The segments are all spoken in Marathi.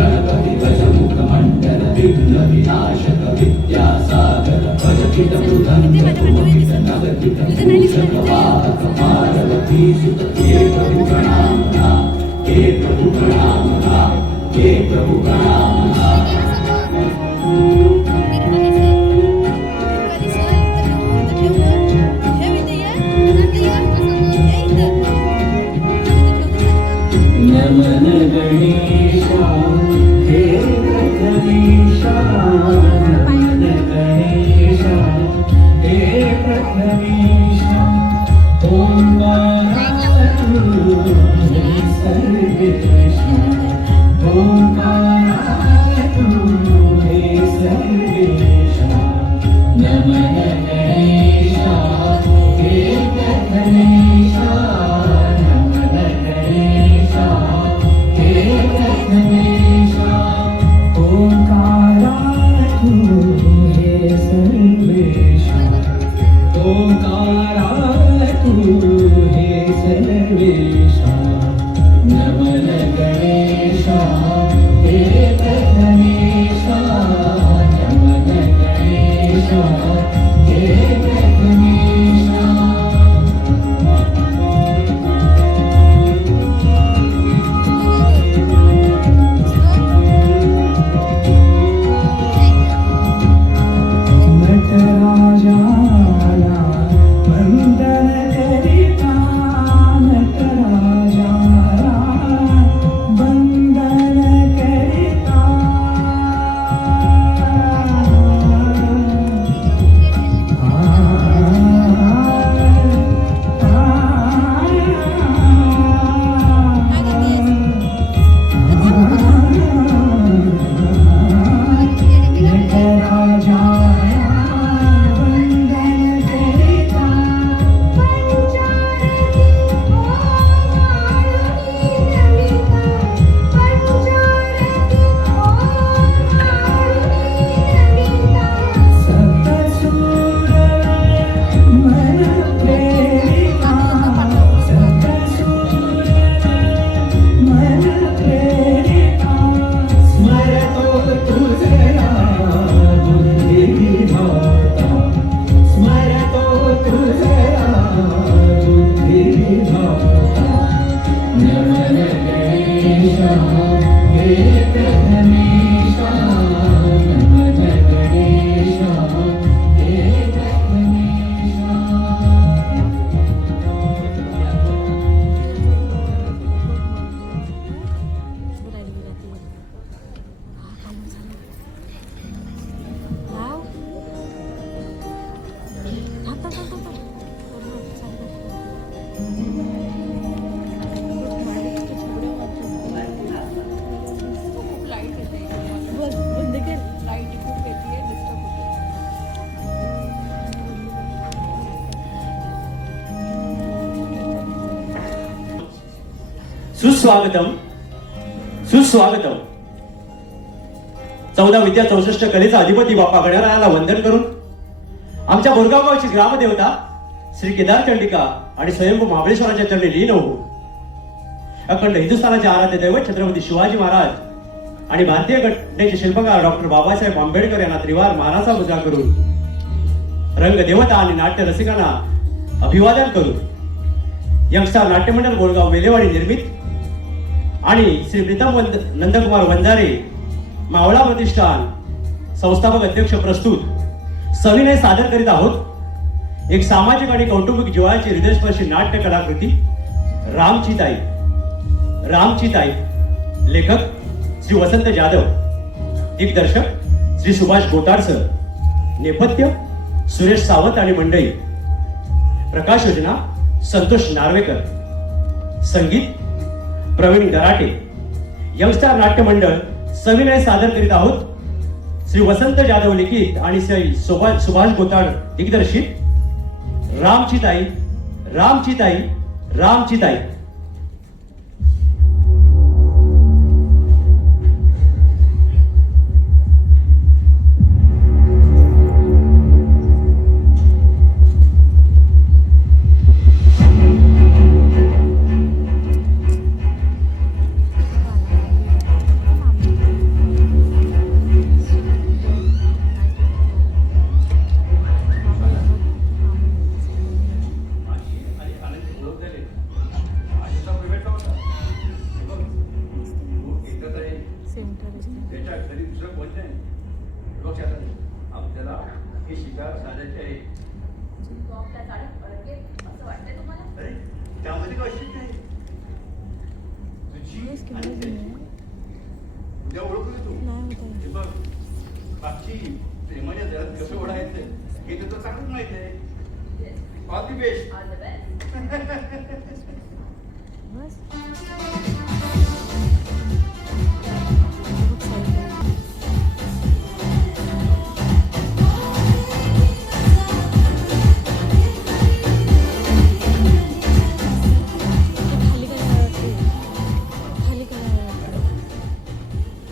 गणपति गजमुख मंडल विघ्न विनाशक विद्यासागर भजकित मृदंग मोहित नवकित भूषण वाहक पार्वती सुत हे प्रभु प्रणाम हे प्रभु प्रणाम हे प्रभु प्रणाम। नमन गणेशा हे प्रथमेशा नमन गणेशा हे प्रथमेशा ओंकाराय हे सर्वेशा ओंकाराय हे सर्वेशा नमन गणेशा हे प्रथमेशा सुस्वागतम सुस्वागतम। 14 विद्या 64 कलेचा अधिपती बाप्पा गणरायाला वंदन करून आमच्या बोरगाव गावची ग्रामदेवता श्री केदार चंडिका आणि स्वयंभू महाबळेश्वराच्या चरणी लीन होऊ। अखंड हिंदुस्थानाचे आराध्य दैवत छत्रपती शिवाजी महाराज आणि भारतीय घटनेचे शिल्पकार डॉक्टर बाबासाहेब आंबेडकर यांना त्रिवार मानाचा मुजरा करून रंगदेवता आणि नाट्य रसिकांना अभिवादन करून यंगस्टार नाट्य मंडळ बोरगाव वेलेवाडी निर्मित आणि श्री प्रीतम नंदकुमार वंजारे मावळा प्रतिष्ठान संस्थापक अध्यक्ष प्रस्तुत सविनय सादर करीत आहोत एक सामाजिक आणि कौटुंबिक जिव्हाळ्याची हृदयस्पर्शी नाट्य कलाकृती रामची ताई। रामची ताई लेखक श्री वसंत जाधव, दिग्दर्शक श्री सुभाष गोताड सर, नेपथ्य सुरेश सावंत आणि मंडळी, प्रकाश योजना संतोष नार्वेकर, संगीत प्रवीण गराटे। यंगस्टार नाट्य मंडळ सविनय सादर करीत आहोत श्री वसंत जाधव लिखित आणि श्री सुभाष गोताड दिग्दर्शित रामची ताई रामची ताई रामची ताई।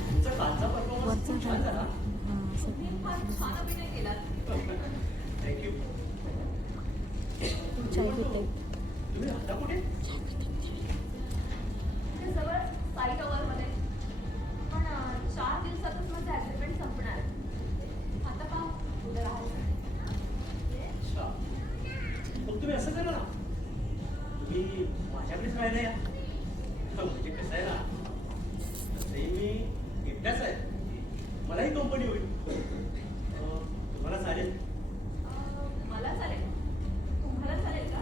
तुमचा कालचा परफॉर्मन्स खूप छान झाला. थँक्यू. तुम्ही राहता कुठे? ते जवळ साई टॉवरमध्ये. पण 4 दिवसातच माझं ॲग्रीमेंट संपणार. आता का उद्या राहायचं? अच्छा. मग तुम्ही असं करा ना, तुम्ही माझ्याकडेच राहायला या. म्हणजे कसं आहे ना, तसंही मी एकटाच आहे, मलाही कंपनी होईल. तुम्हाला चालेल? मला चालेल. तुम्हाला चालेल का?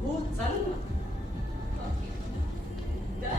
हो चालेल ना. ओके. तर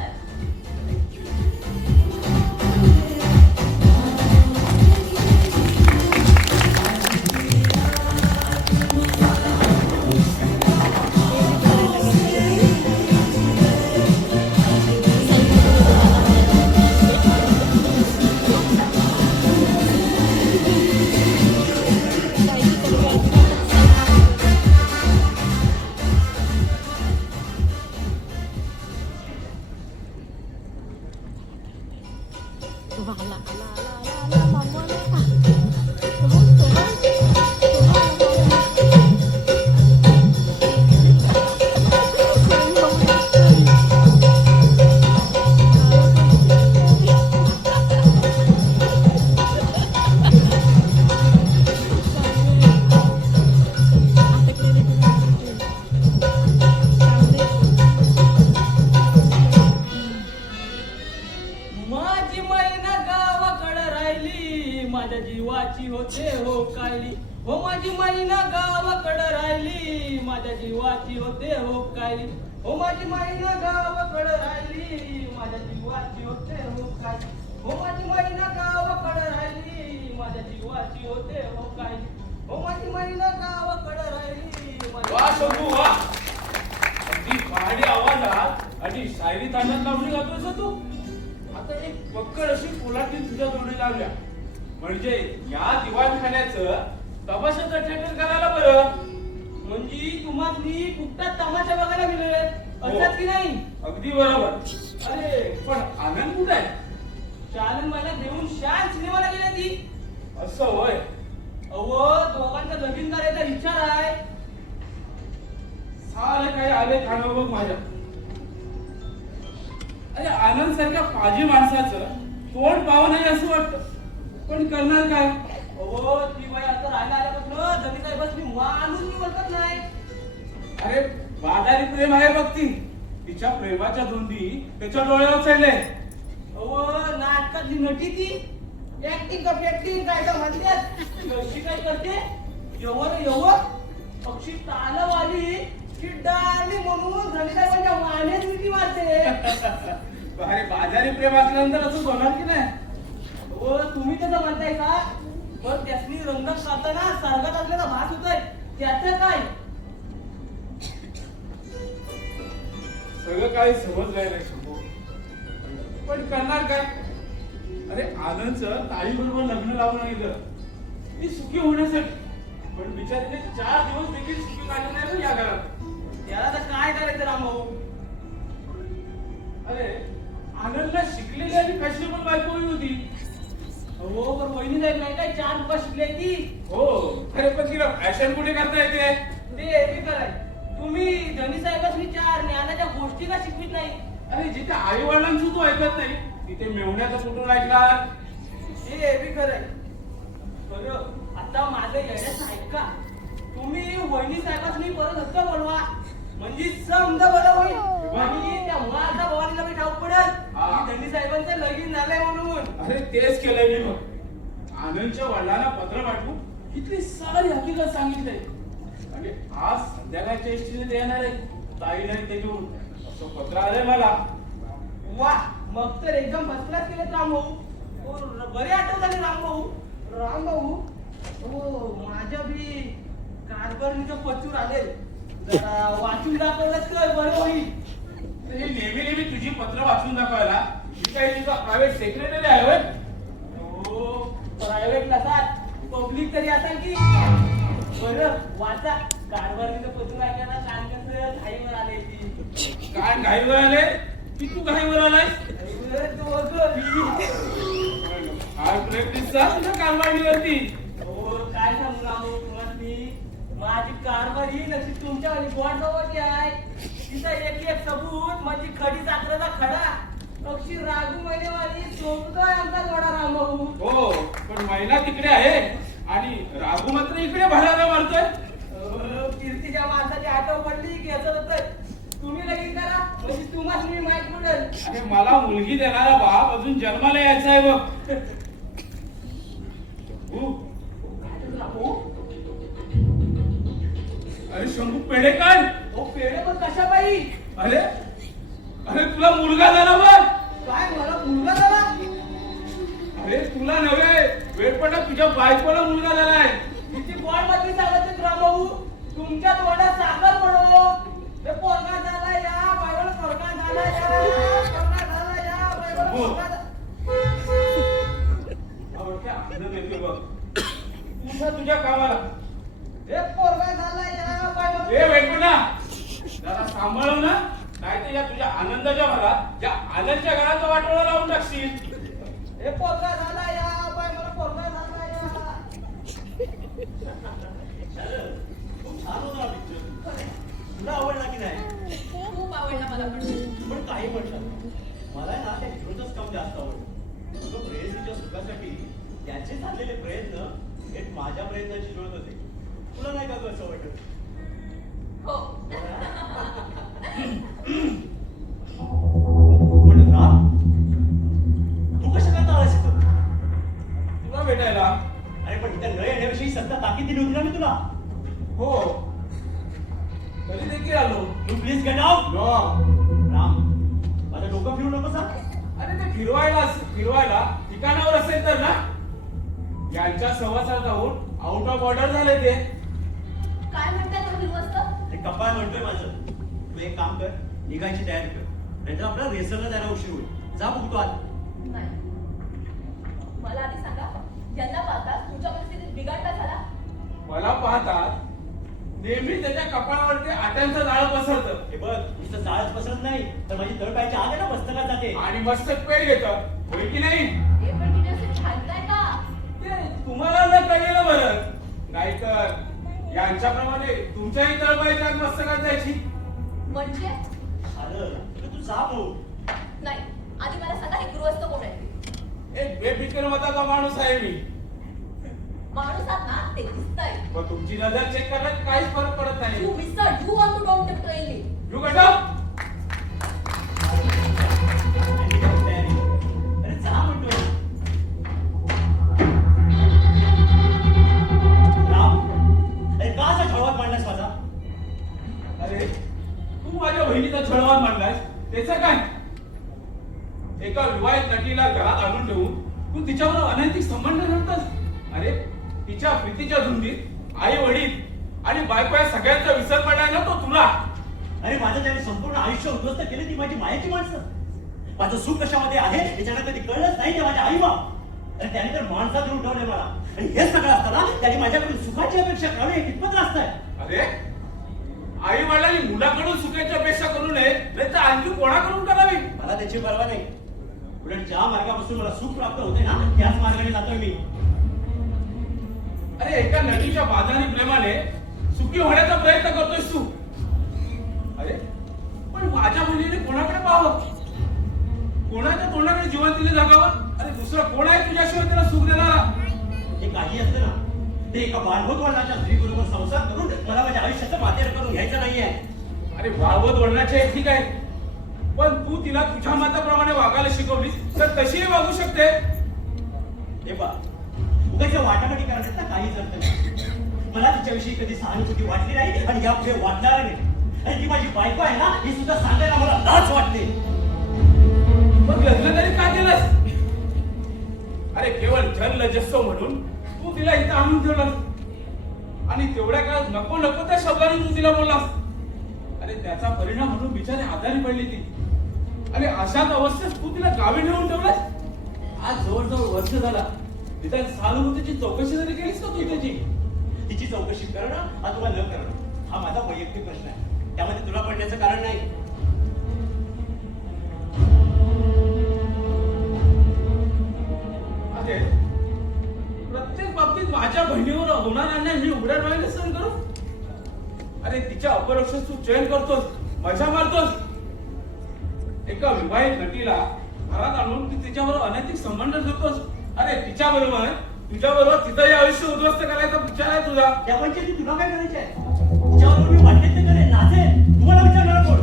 माझी मैना गावाकडं राहिली, माझ्या जीवाची होते हो कायली. हो माझी मैना गावाकडं राहिली, माझ्या जीवाची होते हो कायली. हो माझी मैना गावाकडं राहिली, माझ्या जीवाची होते हो कायली. हो माझी मैना गावाकडं राहिली, माझ्या जीवाची होते हो कायली. हो माझी मैना गावाकडं राहिली, वा शंभू वा, अगदी पहाडी आवाजात आणि शायरी ताण्यात लावणी गातोयस तू. आता एक पक्कड अशी पोलाटी तुझ्या जोडी लावल्या, म्हणजे या दिवाणखान्याचं तमाशाचं थिएटर करायला बरं. म्हणजे तुम्हाला कुठला तमाशा बघायला मिळेल असतात की नाही? अगदी बरोबर. अरे पण आनंद कुठे आहे? चालन मला घेऊन शान सिनेमाला गेले ती. असं होय. अहो दोघांचं लगीन करायचा विचार आहे. सारे काही आले खाणं बघ माझ्या. अरे आनंद सारख्या पाजी माणसाचं तोंड पाहू नये असं वाटतं, पण करणार काय? अहो ती बाई आता राहायला आल्यापासून जणी काय बस मी माणूस मी ओळखत नाही. अरे बाजारी प्रेम आहे बघ ती. तिच्या प्रेमाच्या धुंदी त्याच्या डोळ्यावर चढले. अहो नाटकातली नटी ती ऍक्टिंग का ऍक्टिंग काय का म्हणतात कशी काय करते. एवढं पक्षी तालव आली की डारली म्हणून जणी काय म्हणजे वाण्यात मिठी मारते. अरे बाजारी प्रेम असल्यानंतर असं होणार की नाही? हो तुम्ही तसं म्हणताय का? पण त्यासनी रंगत खाताना सारगात असलेला भास होतोय त्याचं काय? सगळं काही समजलंय नाही शंभू, पण करणार काय? अरे आनंदचं ताईबरोबर लग्न लावून आणलं मी सुखी होण्यासाठी, पण बिचारीने 4 दिवस देखील सुखी काढले नाही बघ या घरात. त्याला तर काय करायचं रामभाऊ. अरे आनंदला शिकलेली आणि फॅशनेबल बायको हवी होती. हो पण वहिनी साहेब नाही काय 4 रुपये शिकले ती. हो अरे पण तिला फॅशन कुठे करता येते? ते बी कराय. तुम्ही धनी साहेबांनी 4 ज्ञानाच्या गोष्टी का शिकवित नाही? अरे जिथे आई वडिलांचं तू ऐकत नाही तिथे मेवण्याचं कुठून ऐकणार? ते बी खरंय. बरं आता माझं येण्याचं ऐका. तुम्ही वहिनी साहेबांनी परत हक्क बोलवा म्हणजे समजा बरं होईल. आणि त्या माझ्या भवानीला मी ठाऊक पडेल की धनी साहेबांचं लगीन झालंय म्हणून. अरे तेच केलंय मी मग. आनंदच्या वडिलांना पत्र पाठवून इथली सारी हकीकत सांगितलंय आणि आज संध्याकाळच्या एसटीने देणार आहे ताई नाही ते घेऊन असं पत्र आलंय मला. वा मग तर एकदम बसलाच केलं रामभाऊ. बरे आठवण झाली रामभाऊ. रामभाऊ हो माझ्या बी कारभारणीचं पचूर आले. जरा वाचून दाखवलं तर बरं होईल. हे नेहमी नेहमी तुझी पत्र वाचून दाखवायला मी काही तुझा प्रायव्हेट सेक्रेटरी आहे होय? हो प्रायव्हेट नसाल पब्लिक तरी असाल की. बरं वाचा कारभारीचं पत्र ऐकायला कान कसं घाईवर आले ती. काय घाईवर आले की तू घाईवर आलायस? काय प्रॅक्टिसचा तुझ्या कारवाईवरती? हो काय सांगू राहू तुम्हाला मी. माझी कारभारी नक्की तुमच्या बोट जवळची आहे. तिचा एक एक सबूत माझी खडी साखरेचा खडा अक्षी रागू महिनेवाली सोबतोय आमचा जोडा रामभाऊ. हो पण महिना तिकडे आहे आणि राघू मात्र इकडे भरायला मारतोय. कीर्तीच्या माणसाची आठव पडली की याचं होतंय. तुम्ही लगीन करा म्हणजे तुम्हाला मी माहित पडेल. अरे मला मुलगी देणारा बाप अजून जन्माला यायचा आहे बघ. अरे शंभू पेढेकर. ओ पेढे पण कशा बाई. अरे अरे तुला मुलगा झाला बघ. काय मला मुलगा झाला. अरे तुला नव्हे वेळपटा तुझ्या बायकोला मुलगा झालाय. किती बॉड बातमी सांगत रामभाऊ. तुमच्या तोंडात साखर पडो. हे पोरगा झाला या बायकोला पोरगा झाला या पोरगा झाला या बायकोला पोरगा झाला. आवडत्या आनंद येतोय बघ. तुझा तुझ्या कामाला. हे पोरगा झाला या बायकोला. ए वेळपटा जरा सांभाळव ना नाही तर या तुझ्या आनंदाच्या भरात या आनंदच्या घराचा वाटोळा लावून टाकशील. हे पोरगा झाला या बायकोला पोरगा झाला या. खूप छान होता हा picture. तुला आवडला की नाही? खूप आवडला मला पण. पण काही म्हटलं मला आहे ना त्या हिरोचंच काम जास्त आवडलं. तो प्रेयसीच्या सुखासाठी त्याचे चाललेले प्रयत्न हे माझ्या प्रयत्नाशी जुळत होते. तुला नाही का गं असं वाटत? हो पण राम तू कशा करता आलास इथं? तुला भेटायला. अरे पण इथं न येण्याविषयी सत्ता ताकीद दिली होती ना मी तुला. हो तरी देखील आलो. You please get out. Ram माझं डोकं फिरू नको सांग. अरे ते फिरवायला ठिकाणावर असेल तर ना. यांच्या सहवासात जाऊन आउट ऑफ ऑर्डर झाले ते. काय म्हणताय तुम्ही मस्त. ते कपाळ म्हणतोय माझं. तू एक काम कर निघायची तयारी कर नाहीतर आपला रेसरला जायला उशीर होईल. जा बघतो आज. नाही मला आधी सांगा ज्यांना पाहताच तुमच्या परिस्थितीत बिघाडता झाला. मला पाहतात नेहमी त्याच्या कपाळावरती आट्यांचं जाळ पसरतं. हे बघ नुसतं जाळच पसरत नाही तर माझी तळपायची आग आहे ना मस्तकात जाते. आणि मस्त पेट घेतं होय की नाही. हे पण किती असं छानताय का. ते तुम्हाला न कळलेलं बरं. नाहीतर यांच्याप्रमाणे तुमच्याही तळपायची आग मस्तकात जायची. म्हणजे झालं तर तू जा भाऊ. नाही आधी मला सांगा हे गृहस्थ कोण आहे. एक बेफिकरमताचा माणूस आहे मी. माणूस आहात ना ते दिसतंय. पण तुमची नजर चेक करण्यात काहीच फरक पडत नाही. You mister, you want to don't tell me. You get up. अरे जा म्हणतोय. राम अरे का असा छळवात मांडलास माझा? अरे तू माझ्या बहिणीचा छळवाद मांडलास त्याचं काय. एका विवाहित नटीला घरात आणून ठेवून तू तिच्यावर अनैतिक संबंध ठेवतोस. अरे तिच्या प्रीतीच्या धुंदीत आई वडील आणि बायको या सगळ्यांचा विसर पडायला ना तो तुला. अरे माझं त्याने संपूर्ण आयुष्य उद्ध्वस्त केले ती माझी मायाची माणसं. माझं सुख कशामध्ये आहे हे त्यांना कधी कळलंच नाही ते माझे आई बाप. आणि त्याने तर माणसात उठवले मला. आणि हे सगळं असताना त्याने माझ्याकडून सुखाची अपेक्षा करावी हे कितपत रास्त आहे. अरे आई वडिलांनी मुलाकडून सुखाची अपेक्षा करू नये नाही तर आणखी कोणाकडून करावी. मला त्याची पर्वा नाही. उलट ज्या मार्गापासून मला सुख प्राप्त होते ना त्याच मार्गाने जातोय मी. अरे एका नदीच्या बाजारी प्रेमाने सुखी होण्याचा प्रयत्न करतोयस तू. अरे पण माझ्या मुलीने कोणाकडे पाहावं. कोणाच्या तोंडाकडे जीवन दिले जगावं. अरे दुसरं कोण आहे तुझ्याशिवाय त्याला सुख देणारा. हे काही असतं ना ते एका बालभूत वर्णाच्या स्त्रीबरोबर संसार करून मला माझ्या आयुष्याचं मातेर करून घ्यायचं नाहीये. अरे वावत वळणाचे ठीक आहे पण तू तिला तुझ्या मताप्रमाणे वागायला शिकवलीस तर तशीही वागू शकते. हे पहा उगाच वाटाघाटी करण्यात ना काहीच अर्थ नाही. मला तिच्याविषयी कधी सहानुभूती वाटली नाही आणि यापुढे वाटणार नाही. आणि ती माझी बायको आहे ना ही सुद्धा सांगायला मला लाज वाटते. मग लग्न तरी का केलंस. अरे केवळ जन्मजस्व म्हणून तू तिला इथं आणून ठेवलास आणि तेवढ्या काळात नको नको त्या शब्दाने तू तिला बोललास. अरे त्याचा परिणाम म्हणून बिचारी आजारी पडली ती. आणि अशाच अवस्थेत तू तिला गावी नेऊन ठेवलंस. आज जवळजवळ वर्ष झाला. निदान सहानुभूतीची चौकशी तरी केलीस का तू त्याची? तिची चौकशी करणं अथवा न करणं हा माझा वैयक्तिक प्रश्न आहे. त्यामध्ये तुला पडण्याचं कारण नाही. अरे प्रत्येक बाबतीत माझ्या बहिणीवर होणार अन्याय मी उघड्या डोळ्याने सहन करू? अरे तिच्या अपरोक्षात तू चयन करतोस, मजा मारतोस. एका विवाहित नटीला घरात आणून तू तिच्याबरोबर अनैतिक संबंध ठेवतोस. अरे तिच्या बरोबर तुझ्या बरोबर तिथंही आयुष्य उद्ध्वस्त करायचा विचार आहे तुझा. त्या पंचायती तुला काय करायचे आहे? तुझ्याबरोबर मी वाटेल ते करेन, नाचेन. तुम्हाला विचारणार कोण?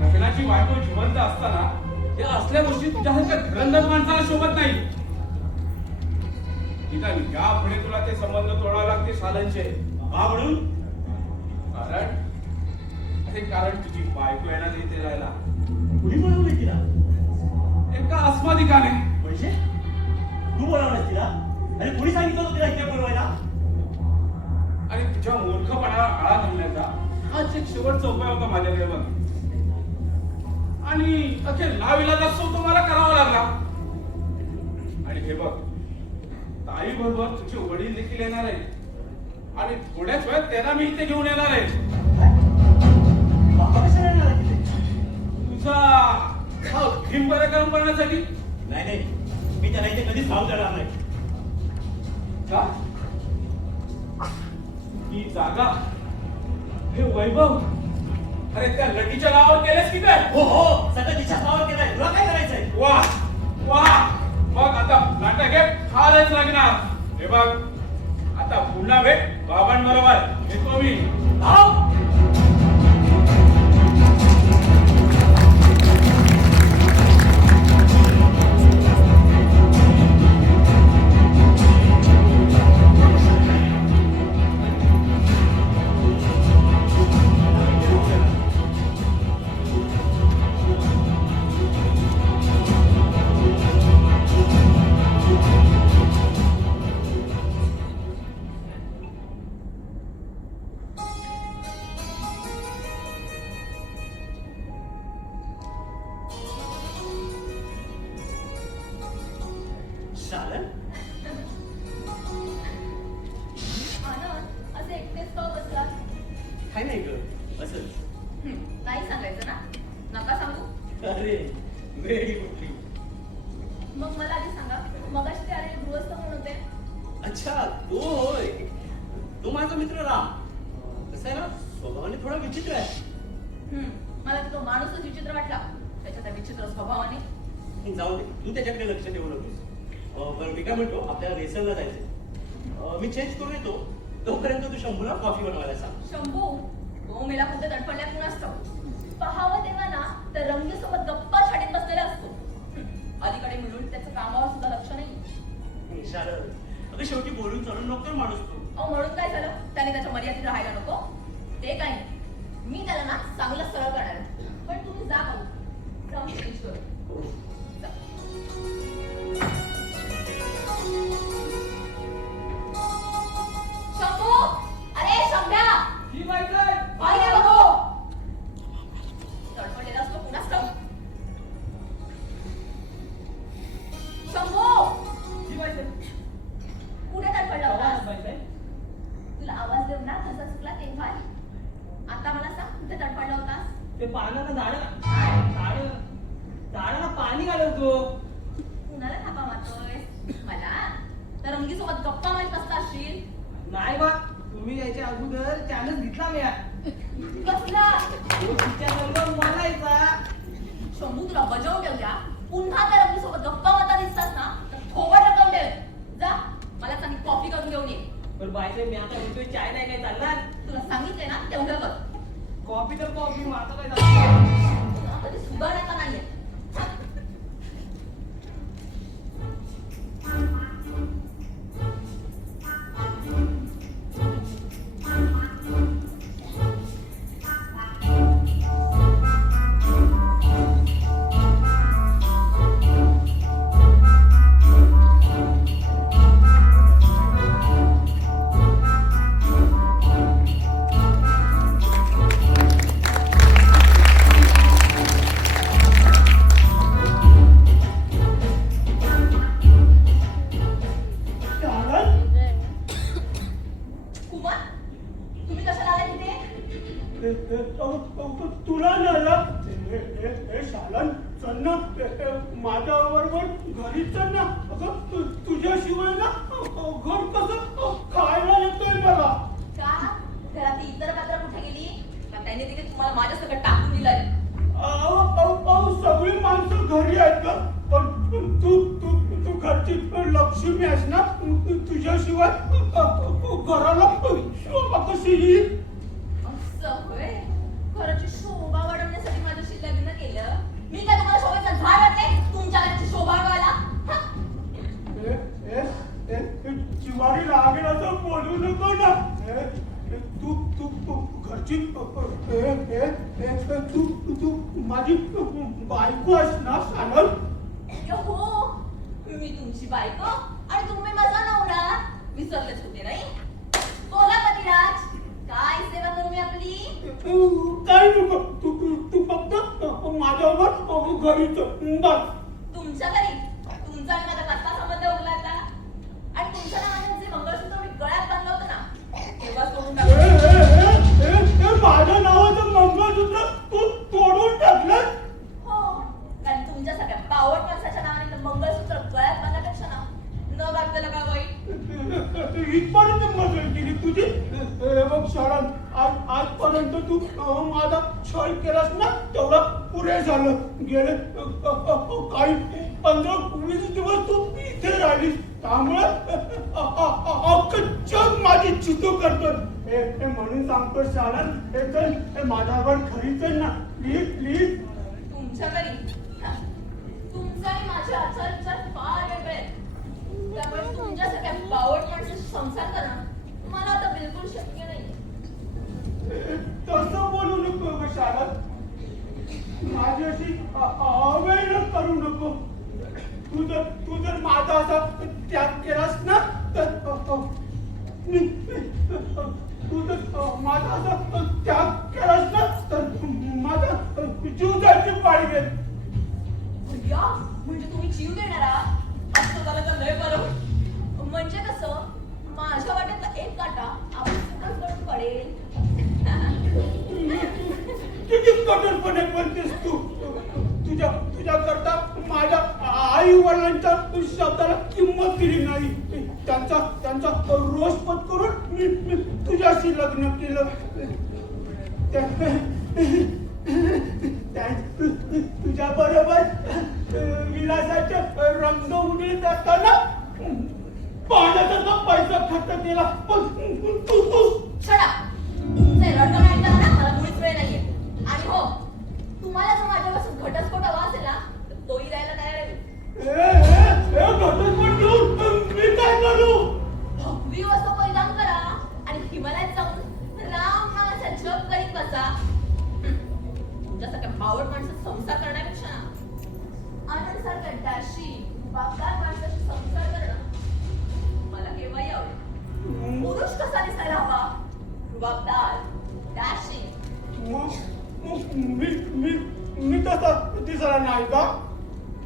लग्नाची बायको जिवंत असताना या असल्या गोष्टी तुझ्यासारख्या धुरंदर माणसाला शोभत नाही. निदान यापुढे तुला ते संबंध तोडावे लागते सालांचे. हा म्हणून कारण अरे कारण तुझी बायको येणार इथे राहायला. कुणी बोलवलंय तिला? एका अस्मादिकाने. म्हणजे तू बोलावलास तिला? अरे कुणी सांगितलं होतं तिला इथे बोलवायला? आणि तुझ्या मूर्खपणाला आळा घालण्याचा हाच एक शेवटचा उपाय होता माझ्याकडे बघ. आणि अखेर नाविलाजात तो मला करावा लागला. आणि हे बघ ताई बरोबर तुझे वडील देखील येणार आहे. आणि थोड्याच वेळात त्यांना मी इथे घेऊन येणार आहे. बाबा कशाला येणार आहे तिथे? तुझा भीम पराक्रम करण्यासाठी. नाही नाही, मी त्याला इथे कधीच राहू देणार नाही. का? ही जागा, हे वैभव, अरे त्या लटीच्या नावावर केलेस की काय? हो हो, सगळं तिच्या नावावर केलंय. तुला काय करायचंय? वा वा, मग आता नाटक हे फारच लागणार. हे बघ आता पुन्हा भेट बाबांबरोबर. येतो मी. भाऊ! शालन? आनंद असे एकटेच का बसलात? काय नाही ग, असंच. नाही सांगायचं ना, नका सांगू. अरे वेळी कुठली. मग मला आधी सांगा, मगाशी ते आलेले गृहस्थ कोण होते? अच्छा, तो होय. तो माझा मित्र राम. कसं आहे ना, स्वभावाने थोडा विचित्र आहे. मला तो माणूसच विचित्र वाटला, त्याच्या त्या विचित्र स्वभावाने. जाऊ दे, तू त्याच्याकडे लक्ष देऊ नकोस. बरं मी काय म्हणतो, आपल्याला रेसलला जायचंय. मी चेंज करून येतो. तोपर्यंत तू शंभूला कॉफी बनवायला सांग. शंभू तो मेला कुठे तडफडल्या कुणा असतो. पहावं तेव्हा ना तर रंगीसोबत गप्पा छाटीत बसलेला असतो. अलीकडे मिळून त्याचं कामावर सुद्धा लक्ष नाही. शारद, अगं शेवटी बोलून चालून नोकर माणूस तू. अहो म्हणून काय झालं, त्याने त्याच्या मर्यादेत राहायला नको. ते काही नाही, मी त्याला ना चांगलं सरळ करणार. पण तुम्ही जा भाऊ, जाऊन चेंज करू. जा. शंभू, अरे शंभ्या, ही बायको आहे. बाहेर ये बघू. तडफडलेला असतो कुणास ठाऊक. शंभू, ही बायको आहे. कुठे तडफडला आवाज होतास? बायको आहे. तुला आवाज देऊन ना कसा चुकला तेव्हा आली. आता मला सांग, कुठे तडफडला होतास? ते पानानं झाडाला पाणी घालवतो. कुणाला थापा मारतोय? मला तर रंगीसोबत गप्पा मारत असता असशील. नाही बा, तुम्ही याच्या अगोदर चॅनल घेतला मी. कसला? तिच्या बरोबर बोलायचा. शंभू तुला बजावून ठेव द्या. पुन्हा त्या रंगीसोबत गप्पा मारता दिसतात ना तर थोबड रकम ठेव. जा, मला चांगली कॉफी करून घेऊन ये. पण बायको मी आता म्हणतोय चाय नाही काय चालणार. तुला सांगितलंय ना तेवढं कर. कॉफी तर कॉफी, आता काय चालणार. तुला कधी सुधारण्याचा नाहीये. तुला नेला हे शालन चल ना माझ्या बरोबर घरी चल ना अगं तुझ्याशिवाय ना घर कसं खायला येतोय मला का घरात इतर पात्र कुठे गेली का त्याने तिथे तुम्हाला माझ्या सगळं टाकून दिलंय सगळी माणसं घरी आहेत का पण तू घरची लक्ष्मी आहेस ना तुझ्याशिवाय घराला शोभा कशी येईल असं होय घराची शोभा वाढवण्यासाठी माझ्याशी लग्न केलं मी काय तुम्हाला शोभेचं झाड वाटते तुमच्या घराची शोभा वाढवायला चिवारी लागेल असं बोलू नको ना तू घरची तू माझी बायको आहेस ना सानल हो मी तुमची बायको आणि तुम्ही माझा नवरा विसरलेच होते नाही बोला पतिराज काय सेवा करू मी आपली काय नको तू फक्त माझ्यावर घरी चल बस तुमच्या घरी तुमचा आणि माझा कसला संबंध उरला आता आणि तुमच्या नावाने जे मंगळसूत्र मी गळ्यात बांधलं होतं ना तेव्हा सोडून टाकलं माझ्या नावाचं मंगळसूत्र तू तोडून टाकलं हो कारण तुमच्या सगळ्या पावट माणसाच्या नावाने मंगळसूत्र गळ्यात बांधण्यापेक्षा ना न घातलेलं का वाईट इथपर्यंत मदत केली तुझी बघ शरण आजपर्यंत तू माझा छळ केलास ना तेवढा पुरे झालं गेले काही 15-20 दिवस तू इथे राहिलीस त्यामुळे अख्खं जग माझी चितू करतो हे म्हणून सांगतो शरण हे चल माझ्यावर खरी चल ना प्लीज प्लीज तुमच्या घरी तुमचा आणि माझे आचार विचार फार वेगळे आहेत त्यामुळे तुमच्यासारख्या बावट माणसाशी संसार करणं मला आता बिलकुल शक्य नाही तसं बोलू नको ग शारद माझ्याशी अवहेलना करू नको तू जर माझा असा त्याग केलास ना तर तू जर माझा असा त्याग केलास ना तर माझा जीव जायची पाळी घेत म्हणजे तुम्ही जीव देणारा असं झालं तर लय बरं होईल म्हणजे कसं माझ्या वाट्यातला एक काटा आपण सुखात गळून पडेल किती कठोरपणे बोलतेस तू तुझ्या करता माझ्या आई वडिलांच्या शब्दाला किंमत दिली नाही त्यांचा रोष पत्करून मी तुझ्याशी लग्न केलं तुझ्या बरोबर विलासाचे रंग उडीत असताना पाण्याचा पैसा खर्च केला पण तू छडा तुमचे रडगण ऐकायला ना मला मुळीच वेळ नाहीये आणि हो तुम्हाला जर माझ्यापासून घटस्फोट हवा असेल ना तर तोही द्यायला तयार आहे घटस्फोट घेऊन मी काय करू भगवी वस्तू परिधान करा आणि हिमालयात जाऊन राम नावाचा जप करीत बसा तुमच्यासारख्या बावट माणसं संसार करण्यापेक्षा आनंदसारख्या डॅशी बागदार माणसाशी संसार करणं मला केव्हाही आवडेल पुरुष कसा दिसायला हवा रुबाबदार डॅशी मी तसा दिसायला नाही का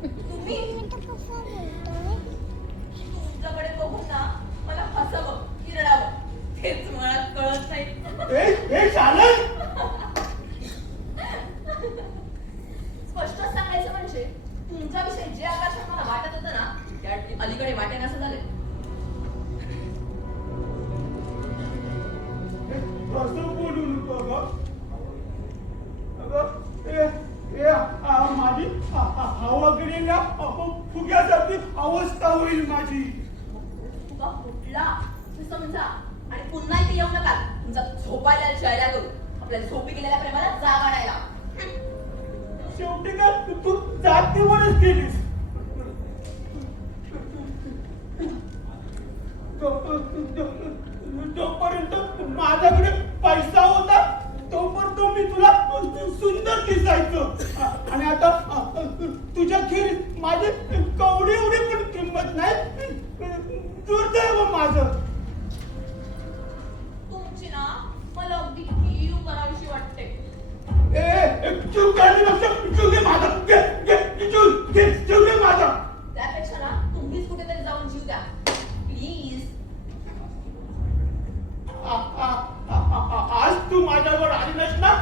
तुम्ही तुमच्याकडे बघून ना मला हसावं की रडावं तेच मला कळत नाही हे चालेल स्पष्ट सांगायचं म्हणजे तुमच्याविषयी जे आकर्षण मला वाटत होतं ना त्या अलीकडे वाटेन असं झालंय कसं बोलू नको माझी हवा गेलेल्या फुग्यासारखी अवस्था होईल माझी तुका फुटला हे समजा आणि पुन्हा इथे येऊ नका तुमचा झोपायला चेहरा करू आपल्या झोपी गेलेल्या प्रेमाला जाग आणायला शेवटी काय तू जातीवरच गेलीस जोपर्यंत माझ्याकडे पैसा होता तोपर्यंत मी तुला सुंदर दिसायचं आणि आता तुझ्या खेळ माझे कवडी एवढी पण किंमत नाही दुर्दैव माझं तुमची ना मला अगदी कीव करावीशी वाटते जीव घे माझा जीव घे माझा त्यापेक्षा ना तुम्हीच कुठेतरी जाऊन जीव द्या प्लीज आज तू माझ्यावर आली नाहीस ना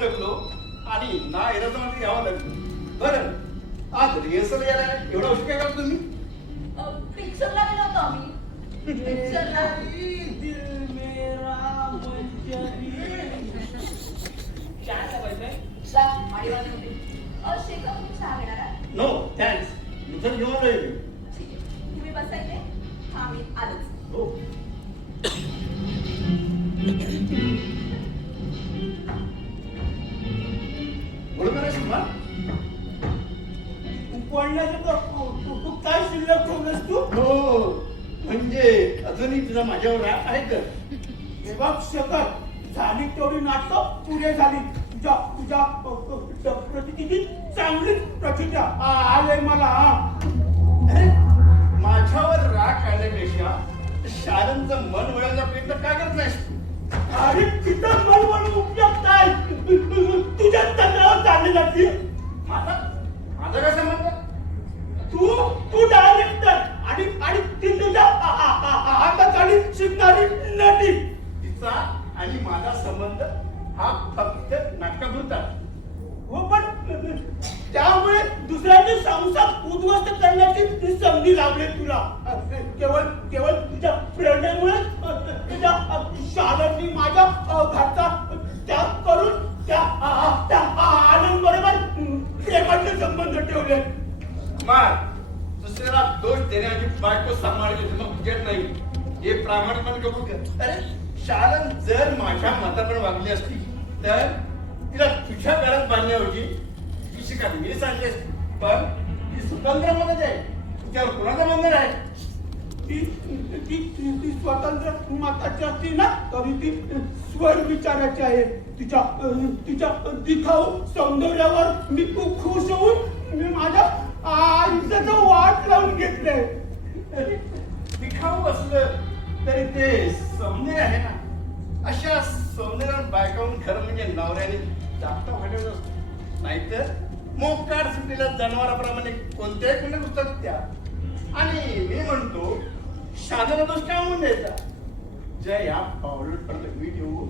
थकलो आणि ना येण्याचं मात्र यावं लागलं. बरं, आज रिहर्सल यायला एवढा उशीर काय करतो तुम्ही? पिक्चरला गेलो होतो आम्ही. पिक्चरला. दिल मेरा मंजरी. चहा काय पाहिजे? जा, माडीवाले होते. शेखर, तुम्ही चहा घेणार आहात? नो थँक्स, दुसरं घेऊन आलोय मी. ठीक आहे. तुम्ही बसायचे? हा, मी आलोच. हो. बोलू का नाही शिकवा? तू काय शिल्लक ठेवलंस तू? हो, म्हणजे अजूनही तुझा माझ्यावर राग आहे तर? हे बघ शेखर, झाली तेवढी नाटकं पुरे झाली. तुझ्या तुझ्या प्रतिकिती चांगलीच प्रचिती आलंय मला. अरे, माझ्यावर राग काढण्यापेक्षा शारंगचं मन वळायचा प्रयत्न का करत नाहीस तू? अरे तिथं मन उपयोग काय? तुझ्या तंत्रावर चालली जाते. माझा कसं म्हणतो? तू डायरेक्टर आणि ती तुझ्या हाताखाली शिकणारी नटी. तिचा आणि माझा संबंध हा फक्त नाटकापुरता. हो, पण त्यामुळे दुसऱ्याचे संसार उद्ध्वस्त करण्याची संधी लाभली तुला. केवळ तुझ्या प्रेरणेमुळे तुझ्या शाळांनी माझ्या घरचा त्याग करून त्या आनंद बरोबर प्रेमाचे संबंध ठेवले. मार दुसऱ्याला दोष देण्याची बायको सांभाळली मग तुझ्यात नाही हे प्रामाणिकपणे कबूल कर. अरे शालन जर माझ्या मताप्रमाणे वागली असती तर तिला तुझ्या घरात बांधण्याऐवजी ती शिकाली मी सांगली असती. पण ती स्वतंत्र मनाची आहे, तुझ्यावर कुणाचा बंधन आहे? ती स्वतंत्र मताची असती ना तरी ती स्वर विचाराची आहे. तिच्या दिखाऊ सौंदर्यावर मी खूप खुश होऊन मी माझ्या आयुष्याचं वाट लावून घेतले. दिखाऊ असलं तरी ते सौंदर्य आहे ना. अशा सौंदर्यावर बायकावून खरं म्हणजे नवऱ्याने जास्त वाटत असतो. नाहीतर मोकार सुटलेल्या जनावराप्रमाणे कोणत्याही कुण्या पुस्तकात त्या. आणि मी म्हणतो शादाला दोष काय म्हणून द्यायचा? जय या पावलट लग्नी ठेवू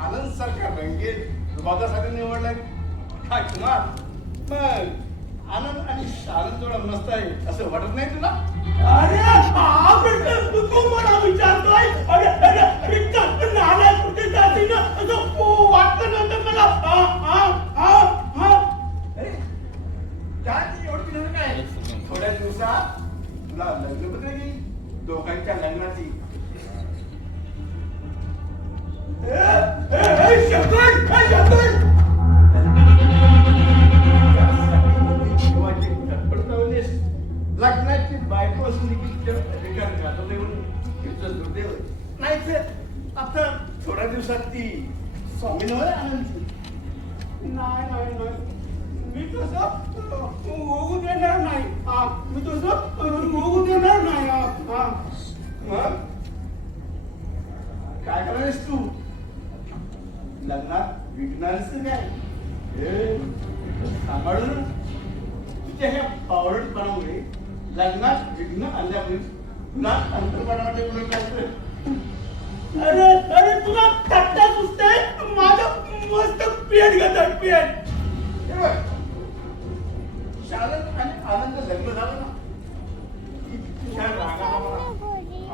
आनंद सारखा रंगीत रुबादासाठी निवडलाय काय कुमार? मग आनंद आणि शालन थोडा मस्त आहे असं वाटत नाही तुला? अरे हा प्रश्न तू मला विचारतोय? अरे नालायक कुठे जाती ना असं वाटतं नंतर मला. अरे काय एवढं पिलं काय? थोड्या दिवसात तुला लग्नपत्र घेईल दोघांच्या लग्नाची. लग्नाची बायको असून नाही तर आता थोड्या दिवसात ती स्वामींवर आनंद. नाही मी तसं होऊ देणार नाही. मी तसं होऊ देणार नाही. मग काय करायस तू? लग्नात विकणारच काय? सांभाळू ना तुझ्या ह्या पावडटपणामुळे लग्नात विघ्न आणल्यामुळे तुला अंतरपणामध्ये उलट. अरे तुला थट्टा सुचते माझं मस्त पेट घेतात पेट. शालन आणि आनंद लग्न झालं ना की तुझ्या रागाला मला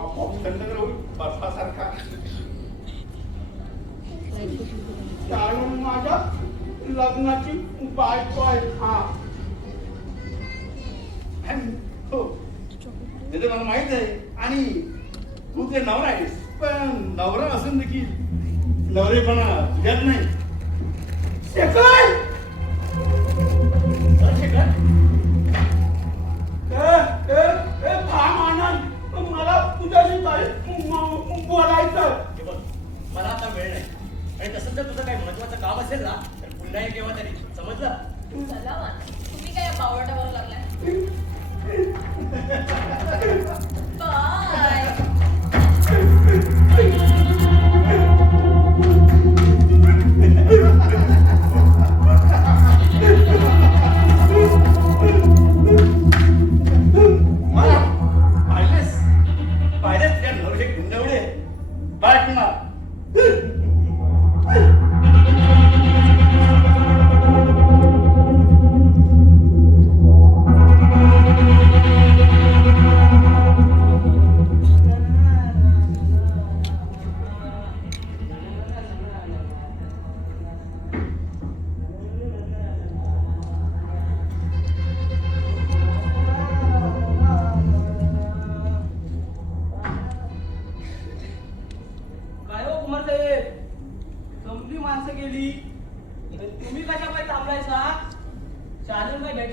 आपोआप थंड होईल बर्फासारखा. शालन माझ्या लग्नाची बायको आहे. हो ते तर मला माहित आहे. आणि तू ते नवरा आहेस पण नवरा असून देखील नवरेपणा तुझ्यात नाही. शेखर थांब आनंद, मला तुझ्याशी काही बोलायचं. मला आता वेळ नाही आणि तसं जर तुझं काही महत्वाचं काम असेल ना तर पुन्हा एक केव्हा तरी समजलं. चला मान, तुम्ही काय या बावटावर लागलाय? बाय.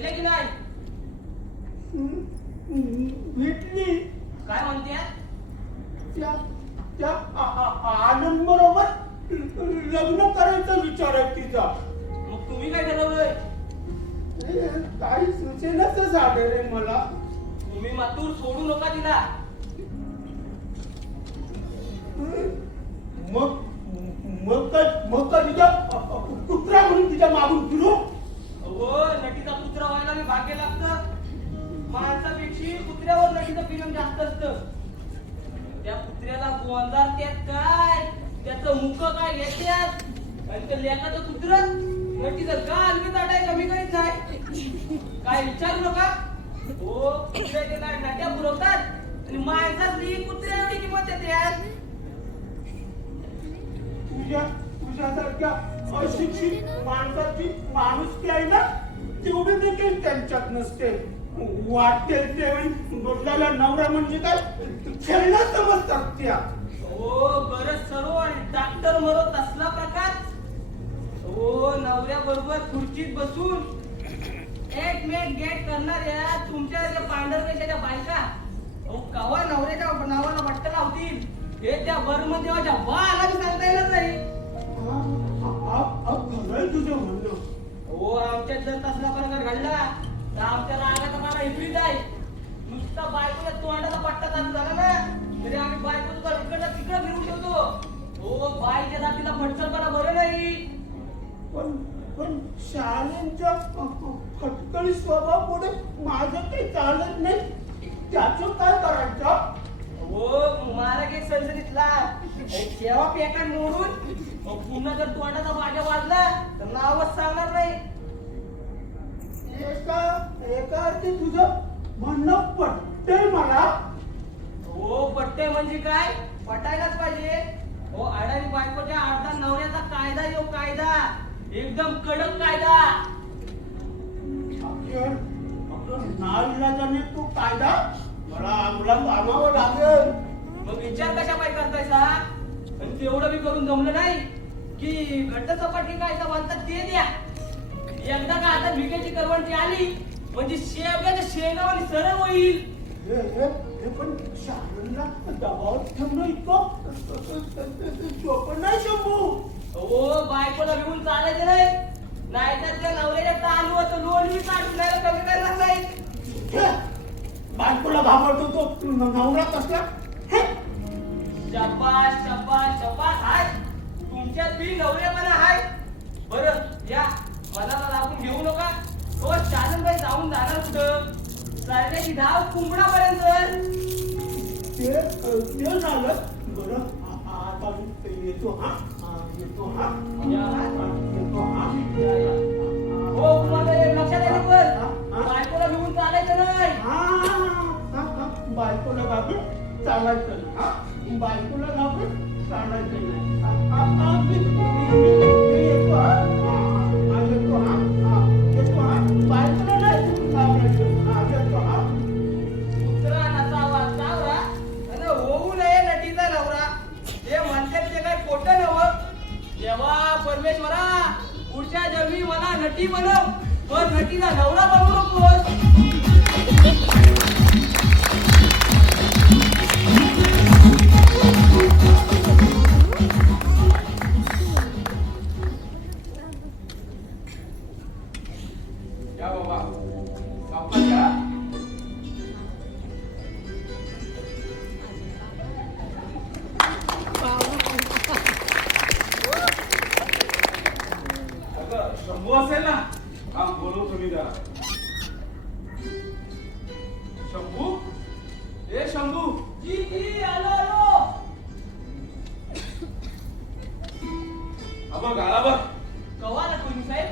भेटले की नाही? भेटली काय म्हणते? त्या त्या आनंद बरोबर लग्न करायचा विचार आहे तिचा. मग तुम्ही काय ठरवलंय? काही सुचेनाच झालं रे मला. तुम्ही मातूर सोडू नका तिला. मग मग काय तिच्या कुत्रा म्हणून तिच्या मागून फिरू? हो, नटीचा कुत्रा व्हायला मी भाग्य लागतं. माणसापेक्षा कुत्र्यावर नटीचं फिल्म जास्त असतं. त्या कुत्र्याला गोंधार त्यात काय, त्याचं मुख काय येत्यात, आणि त्या लेकाचं कुत्र नटीचं गाल बी दाटाय कमी करीत नाही. काय विचारू नका. हो, कुत्र्याचे काय नाट्या पुरवतात आणि माणसातली कुत्र्या एवढी किंमत देतात. तुझ्यासारख्या अशिक्षित माणसाची माणुसकी आहे ना, तेवढी देखील त्यांच्यात नसते. वाटेल त्यावेळी बदलायला नवरा म्हणजे काय खेळणं समजतात त्या. हो, बरंच सर्व आणि डॉक्टर मरो तसला प्रकार. हो, नवऱ्या बरोबर खुर्चीत बसून एकमेक गेट करणाऱ्या तुमच्या पांढरपेशाच्या बायका कवा नवऱ्याच्या नावाला वाटत लावतील हे त्या ब्रह्मदेवाच्या बाला बी सांगता येणार नाही. खरंय तुझं म्हणणं. हो, आमच्यात जर तसला प्रकार घडला तर आमच्या रागाचा मला इकडीच आहे. नुसता बायकोच्या तोंडाचा पट्टा चालू झाला ना तरी आम्ही बायकोचा इकडचा तिकडं फिरून ठेवतो. हो, बाईच्या जातीला फटसरपणा बरं नाही. पण शाळेंच्या फटकळी स्वभाव पुढे माझं काही चालत नाही. त्याचं काय करायचं? हो, मालक एक सनसनीतला सेवा पेका मोडून पुन्हा जर तोंडाचा माझ्या वाजला तर नावच सांगणार नाही. एका अर्थी तुझं म्हणणं पटतंय मला. हो, पटतंय म्हणजे काय, पटायलाच पाहिजे. हो, अडाणी बायकोच्या अर्धा नवऱ्याचा कायदा येऊ कायदा, एकदम कडक कायदा. नाईलाजाने तो कायदा मला अंमलात आणावं लागेल. मग विचार कशा पाय करतायसा? आणि तेवढं बी करून जमलं नाही की घट्टसपाटी काय म्हणतात ते द्या. एकदा का आता भिकेची करवंटी आली म्हणजे शेवग्याच्या शेंगावानी सरळ होईल. हे पण शाळांना दबावात ठेवणं इतकं सोपं नाही शंभू. हो, बायकोला घेऊन चालायचं नाही, नाहीतर त्या नवऱ्याच्या तांदूळ होतं लोण बी काढून द्यायला कमी करणार नाही. बायकोला घाबरतो तो नवरा कसला. शब्बास शब्बास शब्बास हाय, तुमच्यात बी नवरेपणा हाय. बरं या मनाला लागून घेऊ नका. हो, शालनबाई जाऊन जाणार कुठं? चालण्याची धाव कुंभडापर्यंत. ते झालं बरं. आता मी येतो. येतो. हो, तुम्हाला एक लक्षात आहे ना, बायकोला घेऊन चालायचं नाही. बायकोला घाबरून चालायचं नाही. बायकोला घाबरून चालायचं नाही. येतो. बायकोला नाही घाबरायचं. येतो. कुत्रा नसावा चावरा आणि होऊ नये नटीचा नवरा. हे म्हणतात ते काय खोटं नव्हतं. देवा परमेश्वरा, पुढच्या जन्मी मला नटी बनव, पण नटीचा नवरा बनवू नकोस. या बाबा सावकाश करा. अगं, शंभू असेल ना? हा, बोलव तुम्ही जरा. शंभू, ए शंभू. जी आलो आलो. बघ आला बघ. कवा ना तुम्ही साहेब?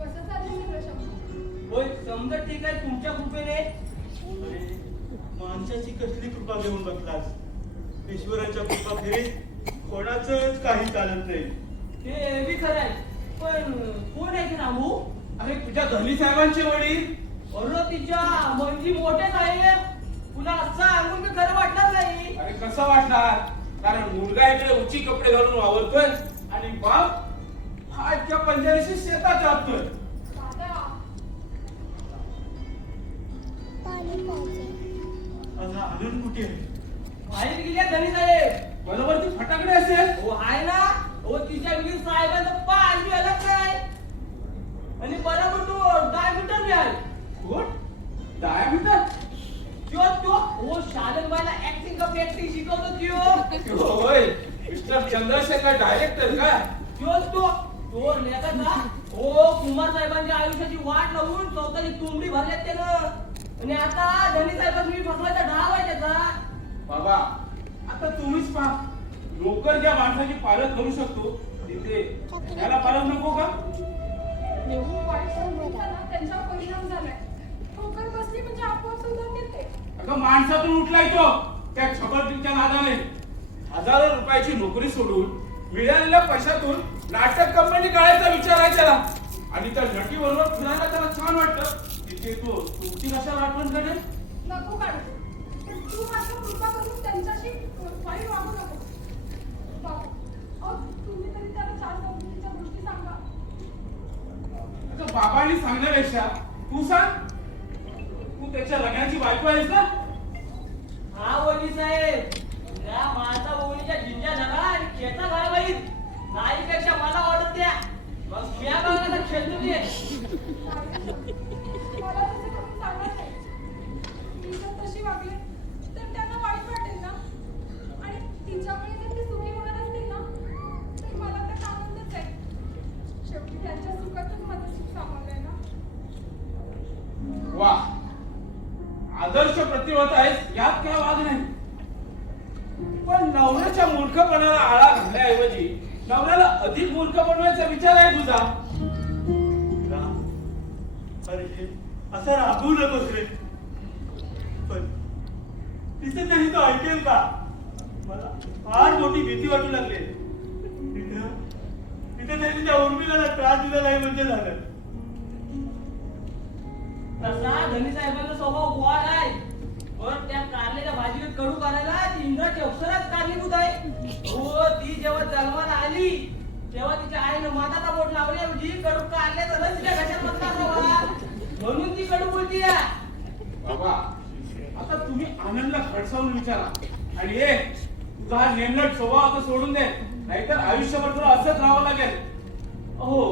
कसं चाललंय मित्र शंभू? होय, समजा ठीक आहे तुमच्या कृपेने. माणसाची कसली कृपा घेऊन बसलास? ईश्वराच्या कृपा फेरीत कोणाच काही चालत नाही. ते बी खरं आहे, पण कोण आहे की रामू? अरे तुझ्या धनी साहेबांचे वडील. अरे तिच्या म्हणजे मोठे साहेब, तुला असं सांगून मी खरं वाटणार नाही. अरे कसं वाटणार? कारण मुलगा इकडे उची कपडे घालून वावरतोय आणि बाप हा इतक्या पंजाबीशी शेतात जातोय. दादा, माझा आनंद कुठे आहे? बाहेर गेल्या धनी साहेब. बरोबर ती फटाकडे असेल. हो आहे ना. हो तिच्या विहीर साहेबांचा पाच बी अलग नाही. आणि बरोबर तो डायमीटर बी आहे. कोण? डायमीटर? तो हो शालनबाईला ऍक्टिंग शिकवतो त्यो. होय मिस्टर चंद्रशेखर डायरेक्टर का? तो लेखाचा हो कुमार साहेबांच्या आयुष्याची वाट लावून स्वतःची तुंबडी भरल्यात त्यानं. आणि आता धनी साहेबांनी फसवायचा डाव आहे त्याचा. बाबा आता तुम्हीच पहा, नोकर ज्या माणसाची पालक करू शकतो तिथे त्याला पालक नको का? त्यांचा परिणाम झालाय. ठोकर बसली म्हणजे आपोआप सुधारते ते. अगं माणसातून उठलाय तो त्या छबरटीच्या नादाने. हजारो रुपयाची नोकरी सोडून मिळालेल्या पैशातून नाटक कंपनी काढायचा विचार आहे त्याला. आणि त्या नटी बरोबर फिरायला त्याला छान वाटतं. तिथे तो तुमची कशाला आठवण करेल? नको काढू. पण तू मात्र कृपा करून त्यांच्याशी वाईट वागू नको. बाबा, अहो, तुम्ही तरी त्याला 4 चौकटीच्या गोष्टी सांगा. अगं बाबांनी सांगण्यापेक्षा तू सांग. तू त्याच्या लग्नाची बायको आहेस ना? हा वडील साहेब, या माझा ओळीच्या जिंजा झाला आणि खेचा झाला बाई. नाहीपेक्षा मला ऑर्डर द्या. मग या बघायला खेळतो मी. मला तसं करून सांगत नाही. मी जर तशी वागले तर त्यांना वाईट वाटेल ना. आणि तिच्यामुळे जर ते सुखी होणार असतील ना तर मला तर आनंदच आहे. शेवटी त्यांच्या सुखातच माझं सुख सामावलंय ना. वा, आदर्श प्रतिवत आहेस यात काय वाद नाही. पण नवऱ्याच्या मूर्खपणाला आळा घालण्याऐवजी नवऱ्याला अधिक मूर्ख बनवायचा विचार आहे तुझा. राम, अरे हे असं रागवू नकोस रे. पण तिचं नाही तो ऐकेल का? मला फार मोठी भीती वाटू लागली. तिथे त्यांनी त्या उर्मिलाला त्रास दिला नाही म्हणजे झालं. तसा धनी साहेबांचा स्वभाव गोड आहे. पण त्या कारल्याच्या भाजीला कडू करायला ती इंद्राची अप्सराच कारणीभूत आहे. हो ती जेव्हा जन्माला आली तेव्हा तिच्या आईनं माताचा बोट लावल्याऐवजी कडू कारल्याचा रस तिच्या घशात बसला असावा. म्हणून ती कडू बोलती आहे. बाबा आता तुम्ही आनंदला खडसावून विचारा. आणि ए तुझा हा नेमलट स्वभाव आता सोडून दे, नाहीतर आयुष्यभर तुला असंच राहावं लागेल. अहो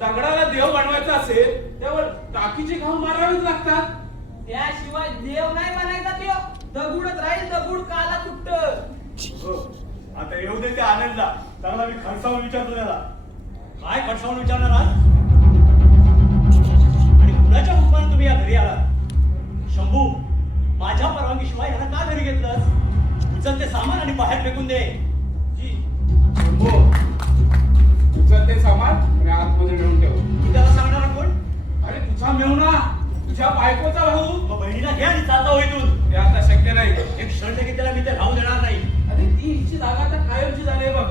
दगडाला देव बनवायचा असेल त्यावर टाकीचे घाव मारावेच लागतात. त्याशिवाय देव नाही म्हणायचा त्यो. दगुडच राहील दगुड काला तुटत. हो, आता येऊ दे त्या आनंदला. चांगला मी खडसावून विचारतो त्याला. काय खडसावून विचारणार आहात? आणि कुणाच्या हुकमाने तुम्ही या घरी आलात? शंभू, माझ्या परवानगीशिवाय याला का घरी घेतलंस? उचल ते सामान आणि बाहेर फेकून दे. जी हो, उचल ते सामान आणि आतमध्ये नेऊन ठेव. तू त्याला सांगणार कोण? अरे तुझा मेहुणा, तुझ्या बायकोचा भाऊ. मग बहिणीला घ्या आणि चालता हो इथून. ते आता शक्य नाही. एक क्षण देखील त्याला मी ते राहू देणार नाही. अरे ती हिची जागा आता कायमची झाली आहे बघ.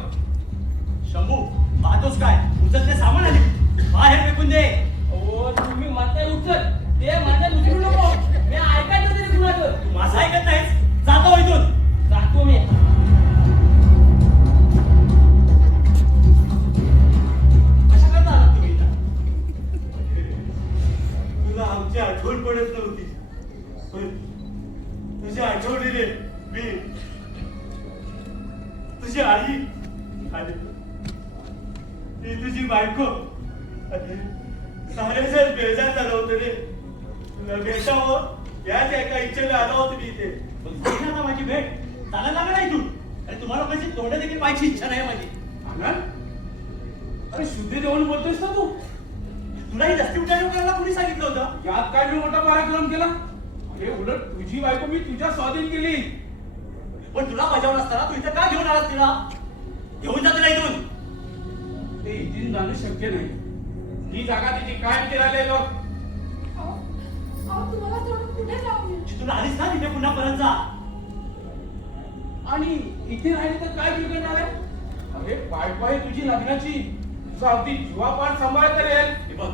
शंभू, पाहतोस काय? उचल ते सामान आणि बाहेर फेकून दे. हो तुम्ही म्हणताय उचल ते माझ्या उचलू नको. मी ऐकायचं तरी कुणाचं. तू माझं ऐकत नाहीस. जाता हो इथून. जातो मी. कशा करता आलात तुम्ही इथं? तुला आमची आठवण पडत नव्हती. पण तुझी आठवणीने मी तुझी आई आणि ती तुझी बायको आणि सारे जण बेजार झालं होतं रे. तुला भेटावं याच एका इच्छेने आलो होतो मी इथे. पण झाली ना आता माझी भेट. चालायला लागला नाही तू. आणि तुम्हाला माझी तोंड देखील पाहायची इच्छा नाही माझी. आनंद, अरे शुद्धी देऊन बोलतोयस ना तू? तुला ही दस्ती उठायला करायला कोणी सांगितलं होतं? यात काय मी मोठा पराक्रम केला? अरे उलट तुझी बायको मी तुझ्या स्वाधीन केली. पण तुला बजावलं असताना तू इथं का घेऊन आलास तिला? घेऊन जा तिला इथून. ते इथून जाणं शक्य नाही. ही जागा तिची कायम केलेली आहे बघ. अहो, अहो, तुम्हाला सोडून कुठे जाऊ मी? जिथून आलीस ना तिथे पुन्हा परत जा. आणि इथे राहिली तर काय बिघडणार आहे? अरे बायको आहे तुझी लग्नाची. तुझा अगदी जीवापाड सांभाळता येईल. हे बघ,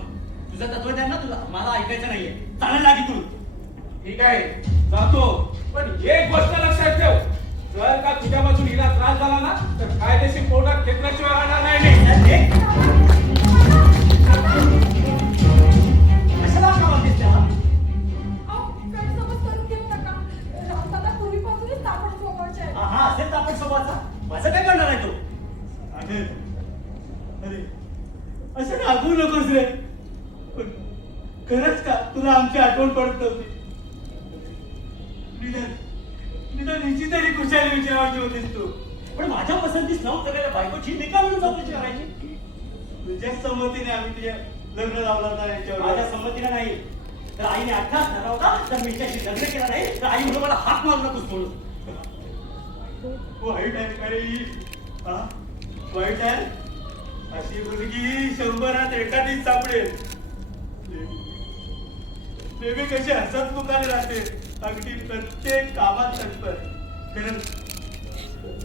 तुझं तत्वज्ञान ना तुला मला ऐकायचं नाहीये. चालायला लाग इथून. ठीक आहे जातो, पण एक गोष्ट लक्षात ठेव. जर का तुझ्यापासून हिला त्रास झाला ना तर कायदेशीर कोर्टात खेचल्याशिवाय राहणार नाही मी. हे? कशाला का वागतेस त्याला? अहो, गैरसमज करू म्हणत नव्हती. निदान हिची तरी खुशाली विचारायची होतीस तू. पण माझ्या पसंतीस नाव सगळ्या बायकोची मी का म्हणून चौकशी करायची? तुझ्या संमतीने आम्ही तुझ्या लग्न लावलं होतं याच्यावर. माझ्या संमतीला नाही तर आईने अठ्ठास ठरवता तर मी त्याशी लग्न केला नाही तर आई म्हणून मला हात मारू नकोस म्हणून. वाईट आहे का रे ही? हा? वाईट आहे? अशी मुलगी 100 एखादीच सापडेल. बेबी कशी हसत मुखाने राहते, अगदी प्रत्येक कामात तत्पर. कारण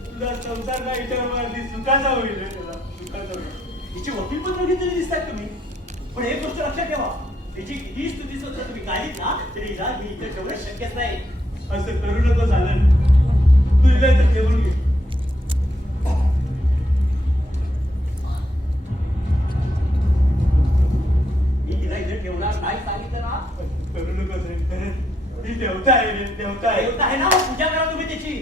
तुझा संसार काय विचार अगदी सुखाचा होईल रे, तुला सुखाचा होईल. तिची वकील पण बघितलेली दिसतात तुम्ही. पण एक गोष्ट लक्षात ठेवा, तिची किती स्तुती स्वतः तुम्ही गालीत ना तरी हिला मी इथे ठेवणं शक्यच नाही. असं करू नको झालं. तू हिला इथं ठेवून घे. मी तिला इथे ठेवणार नाही सांगितलं ना. करू नको रे. ही देवता आहे रे, देवता आहे. देवता आहे ना, मग पूजा करा तुम्ही त्याची.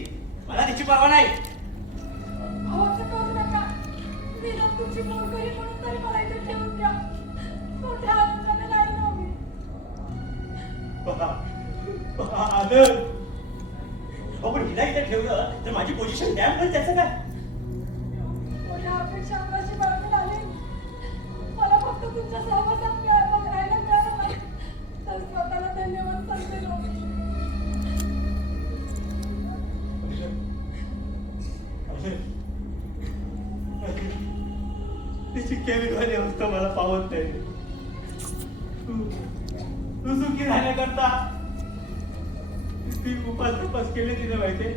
मला त्याची परवा नाही. अहो, असं करू नका. निदान तुमची मोलकरी म्हणून तरी मला इथे ठेवून द्या. मोठ्या आनंदाने राहील ना मी. आनंद. हो पण हिला इथे ठेवलं तर माझी पोझिशन डॅम होईल त्याचं काय? मोठ्या अपेक्षा अंगाशी बाळगून आले. मला फक्त तुमच्या सहवासात राहायला मिळालं नाही तर स्वतःला धन्यवाद सांगते लोक. तिची केविलवाणी अवस्था मला पावत नाही. तू सुखी राहण्याकरता ती उपास तपास केले तिने माहिती.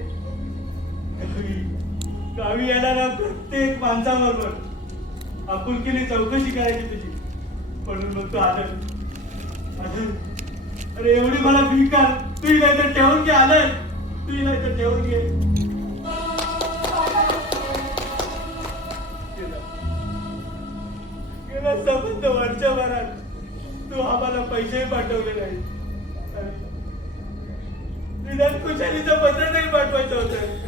गावी येणाऱ्या प्रत्येक माणसाबरोबर आपुलकीने चौकशी करायची तुझी. म्हणून मग तू आनंद. अरे एवढी मला भीक आल. तू हिला इथं ठेवून घे आनंद. तू हिला इथं ठेवून घे. गेल्या संबंध वर्षभरात तू आम्हाला पैसेही पाठवले नाही. निदान खुशालीचं पत्र नाही पाठवायचं होतं.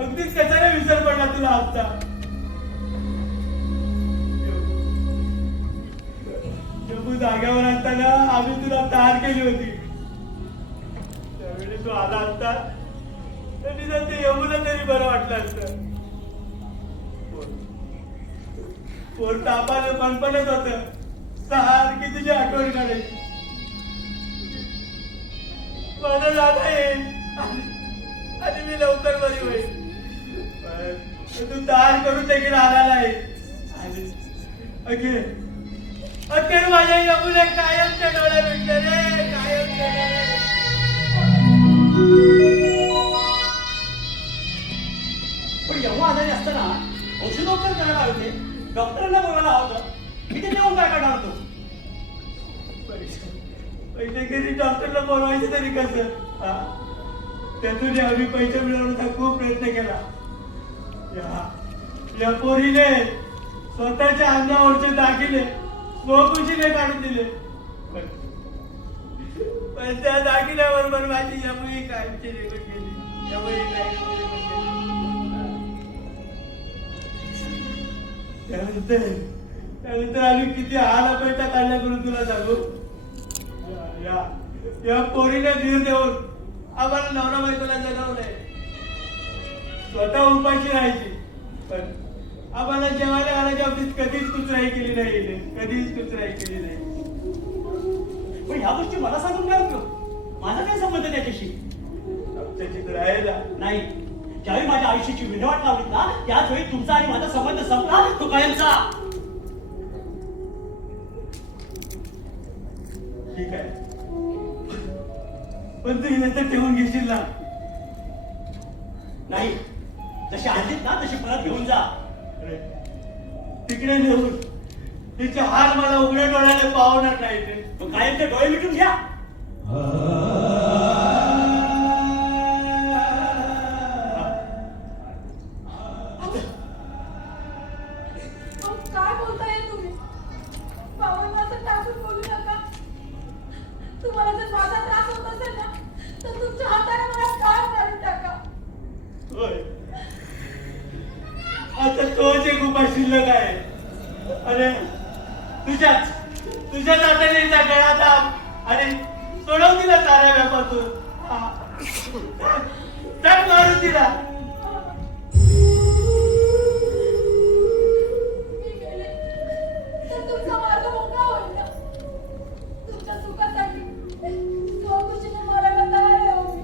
अगदीच कशाला विसर पडला तुला आजचा. तू जाग्यावर असताना आम्ही तुला तयार केली होती. त्यावेळी तू आला असता तर निदान ते यमुना तरी बरं वाटलं असतं. पोर तापाने पणपणत होत. सारखी तुझी आठवण काढायची. माझा दादा येईल आणि मी लवकर बरी होईल. पण तू दार करून देखील आला नाही. अखेर माझ्या यमुने कायमच्या डोळ्या भेटले रे, कायमच्या डोळ्या. पण जेव्हा आजारी असताना औषधोपचार करायला होते, डॉक्टरांना बोलायला हवं. मी ते जेवण काय काढणार होतो? पैसे घरी डॉक्टरला बोलवायचं तरी कसं? त्यातून आम्ही पैसे मिळवण्याचा खूप प्रयत्न केला. या पोरीने स्वतःच्या अंगावरचे दागिने स्वखुशीने काढून दिले. पण त्या दागिन्याबरोबर माझी यमुई कायमची निघून गेली. यमुई कायमची निघून गेली. त्यानंतर आम्ही किती हाल अपेक्षा काढल्या करून तुला सांगू. या पोरीने धीर देऊन आम्हाला नवरा बायकोला जगवलंय. स्वतः उपाशी राहायची पण आम्हाला जेवायला आल्याच्या बाबतीत कधीच कुचराई केली नाही. कधीच कुचराई केली नाही. पण ह्या गोष्टी मला सांगून काय उपयोग? माझा काय संबंध त्याच्याशी? आमच्याशी राहायला नाही. ज्यावेळी माझ्या आयुष्याची विल्हेवाट लावली ना त्याच वेळी तुमचा आणि माझा संबंध संपला तो कायमचा. ठीक आहे पण तू हिला तर ठेवून घेशील ना? नाही, जशी आणलीत ना तशी परत घेऊन जा. अरे, तिकडे नेऊन तिचे हात मला उघड्या डोळ्याने पाहणार नाही ते. तो कायमचे डोळे मिटून घ्या. काय बोलताय तुम्ही? पावलं माझं टाकून बोलू नका. तुम्हाला जर माझा त्रास होत असेल ना तर तुमच्या हाताने मला काय मारून टाका. होय. आता तोच एक उपाय शिल्लक आहे. अरे तुझ्याच तुझ्या नात्याने गळा दाब आणि सोडव तिला साऱ्या व्यापातून. चट मारून तिला. मी गेले तर तुमचा मार्ग मोकळा होईल ना. तुमच्या सुखासाठी स्वखुशीने मरायला तयार आहे मी.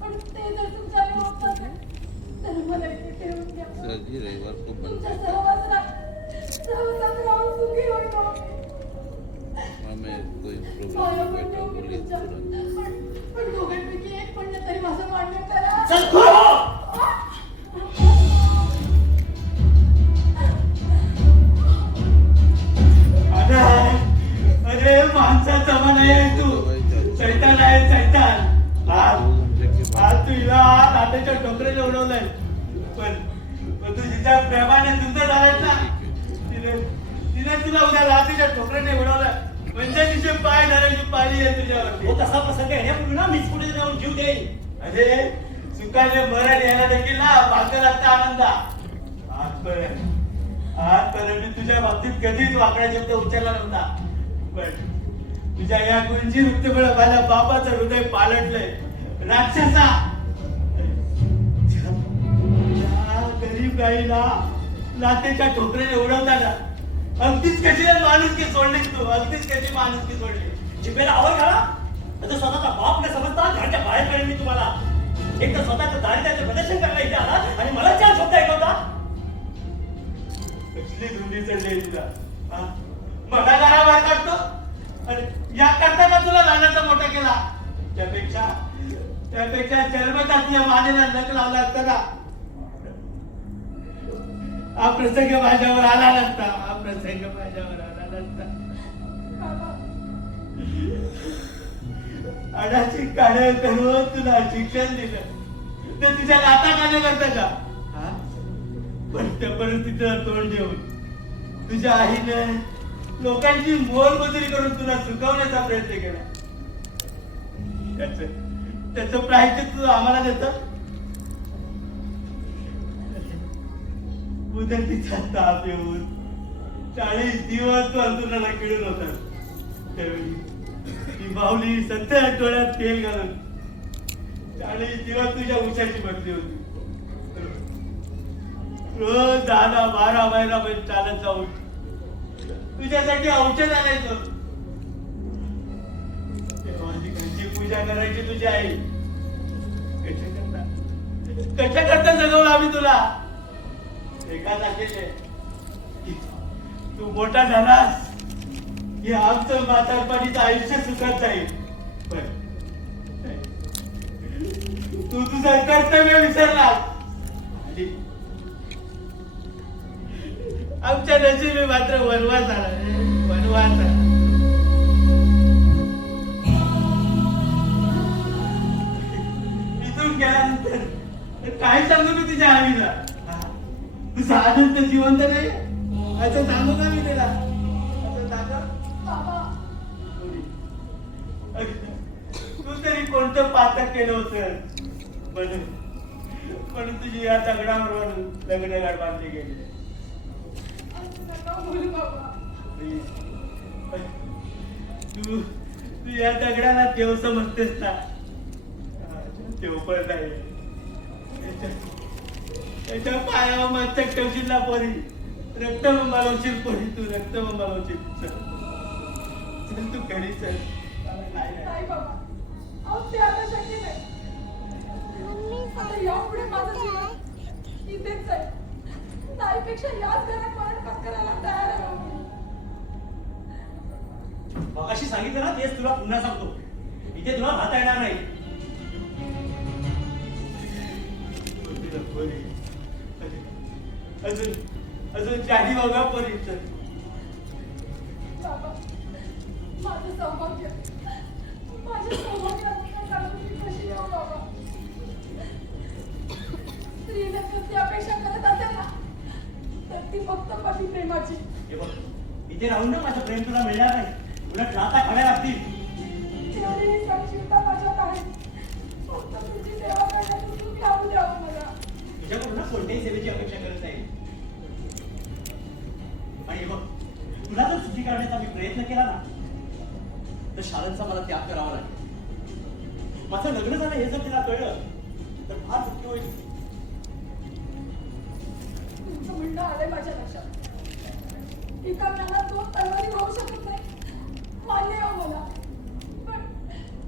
पण ते जर तुमच्या होत नसेल तर मला इथे ठेवून द्या. तुमच्या सहवासात राहून सुखी होईल हो मी. मला पण ठेवून तुमच्या. पण दोघांपैकी एक म्हणलं तरी माझं मान्य करा. चल खो. अरे माणसाचा मन आहे तू. सैतान आहे सैतान. आज तू हिला नाट्याच्या टोकरीला उडवलंय. पण तू जिच्या प्रेमाने तुमचं झालाय ना, तिने तुला उद्या लाठीच्या ठोकरीने उडवलंय. म्हणजे तिचे पाय धरायची पाळी आहे तुझ्यावरती. हो तसा प्रसंग येण्यापूर्वी ना मीच कुठे जाऊन जीव देईन. अरे चुकाने मरण यायला देखील ना भाग्य लागता आनंदा. आजपर्यंत मी तुझ्या बाबतीत कधीच वाकडा शब्द उच्चारला नव्हता. पण तुझ्या या गुंजी वृत्तीमुळे माझ्या बापाचं हृदय पालटलंय. राक्षसा, त्या गरीब गाईला लातेच्या ठोकरीने उडवताना अगदीच कशी माणुसकी सोडली तू. अगदीच कशी माणुसकी सोडली. जिभेला आवर घाला. आता स्वतःचा बाप न समजता घरच्या बाहेर काढेल मी तुम्हाला. एक तर स्वतःचं दारिद्र्याचं प्रदर्शन करायला इथे आला आणि मला चार शब्द ऐकवता. कसली धुंदी चढली तुला. मला घरा बाहेर काढतो. अरे या करता का तुला लहानाचा मोठा केला. त्यापेक्षा जन्मता तुझ्या मानेला नख लावला असता ना, हा प्रसंग माझ्यावर आला नसता. हा प्रसंग माझ्यावर आला नसता. बाबा, अडाची काढ करून तुला शिक्षण दिलं ते तुझ्या लाता काढे करतं का. पण त्या परिस्थितीला तोंड देऊन तुझ्या आईने लोकांची मोलमजुरी करून तुला सुकवण्याचा प्रयत्न केला. त्याचं प्रायश्चित्त तू आम्हाला देतं. उदरतीचा ताप येऊन 40 दिवस तू अंतुनाला किळून होता. त्यावेळी ती माऊली सत्य डोळ्यात तेल घालून 40 दिवस तुझ्या उशाची बसली होती. रोज 10-12 महिना चालत जाऊन तुझ्यासाठी औषध आणायचं. घरची पूजा करायची तुझी आई. कशा करता जगवलं आम्ही तुला. एका जागेले तू मोठा झालास की आमचं म्हातारपणीचं आयुष्य सुखात जाईल. पण तू तुझं कर्तव्य विसरलास. आमच्या नशिबी मात्र वनवास झाला रे. वनवास झाला. इथून गेल्यानंतर काय सांगू मी तुझ्या आईला. तुझं आनंद जिवंत नाही असं सांगू का मी तिला. असं सांगा बाबा, तू तरी कोणतं पातक केलं होतं म्हणून तुझी या दगडावर लग्नगाड बांधली गेली. असं नका बोलू बाबा. तू या दगडाला देव समजतेस ना. देव पण नाही. त्याच्या पायावर मस्तक ठेवशील ना पोरी. रक्त मंबालवशील पोरी. तू रक्त मंबालवशील. चल तू घरी चल. नाही बाबा, अहो ते आता शक्य नाही. आता यापुढे माझं जीवन इथेच आहे. नाहीपेक्षा याच घरात मरण पत्करायला तयार आहे मी. मगाशी सांगितलं ना तेच तुला पुन्हा सांगतो. इथे तुला राहता येणार नाही. अजून चारी बघा पोरीच. बाबा, माझं सौभाग्य, माझ्या सौभाग्यात मी कशी येऊ बाबा. स्त्रीने जर ती अपेक्षा करत असेल ना तर ती फक्त पती प्रेमाची. हे बघ, इथे राहून ना माझं प्रेम तुला मिळणार नाही. उलट लाता खाव्या लागतील. तेवढी संक्षिप्ता माझ्यात आहे. फक्त तुझी सेवा करण्याचं सुख लावू द्यावं मला. तुझ्याकडून ना कोणत्याही सेवेची अपेक्षा करत नाही. आणि हे बघ, तुला जर चुकी करण्याचा मी प्रयत्न केला ना तर शाळेचा मला त्याग करावा लागेल. माझं लग्न झालं हे जर तिला कळलं तर फार दुःखी होईल. तुमचं म्हणणं आलंय माझ्या लक्षात. एका ज्ञानात दोन तलवारी होऊ शकत नाही, मान्य आहे मला.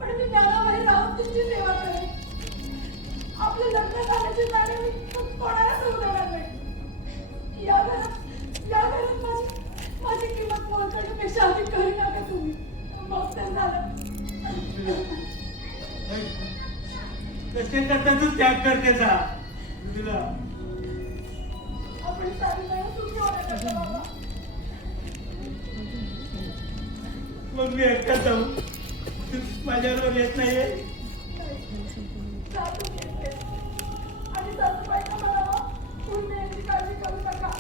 पण मी ज्ञानामध्ये राहून तुमची सेवा करेन. आपलं लग्न झाल्याची जाणे मी कोणालाच होऊ देणार नाही. या घरात माझी किंमत मोल करण्यापेक्षा अधिक करू नका तुम्ही. मग ते झालं. कसे करता तू त्याग करते जा तुला. आपण सारी जण सुखी होण्याचा बाबा. मग मी एकटा जाऊ, तू माझ्याबरोबर येत नाहीये. जातो मी एकटे. आणि सासूबाईंना म्हणावं, तुम्ही याची काळजी करू नका.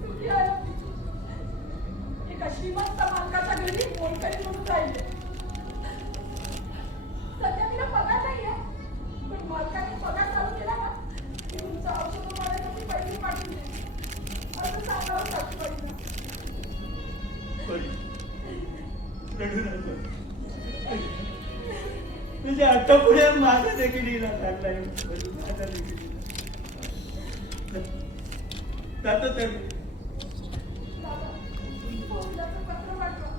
सुखी आहे मी. एका श्रीमंत मालकाच्या घरी मोलकरी म्हणून राहिले. सध्या तिला पगार नाहीये, पण मालकाने पगार चालू केला ना की तुमचं औषध मारण्यासाठी पैसे पाठवून दे असं सांगावं सासूबाईंना. रडू नको. तुझ्या अट्टापुढे माझा देखील हिला काढलाय. माझा देखील जातो तर दादा, पोलिसाचं पत्र पाठवा.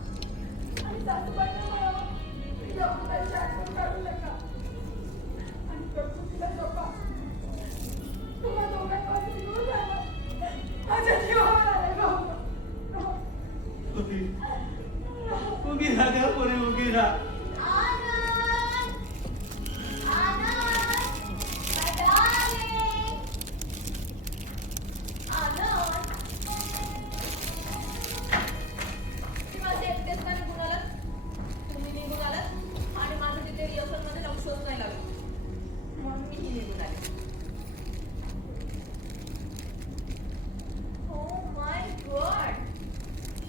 आणि सासूबाईंना म्हणावं, की अमृताची आठवण काढू नका. आणि प्रकृतीला जपा. तुम्हा दोघांमध्ये जीव झाला. माझ्या जीवावर आलाय बाबा. उगी राहा पुढे उगी राहा. आनंद! आनंद! My darling! आनंद! तुम्ही माझे एकटेच का निघून आलात? तुम्ही निघून आलात आणि माझं तिथे रिहर्सलमध्ये लक्षच नाही लागलं. म्हणून मीही निघून आले. Oh my God!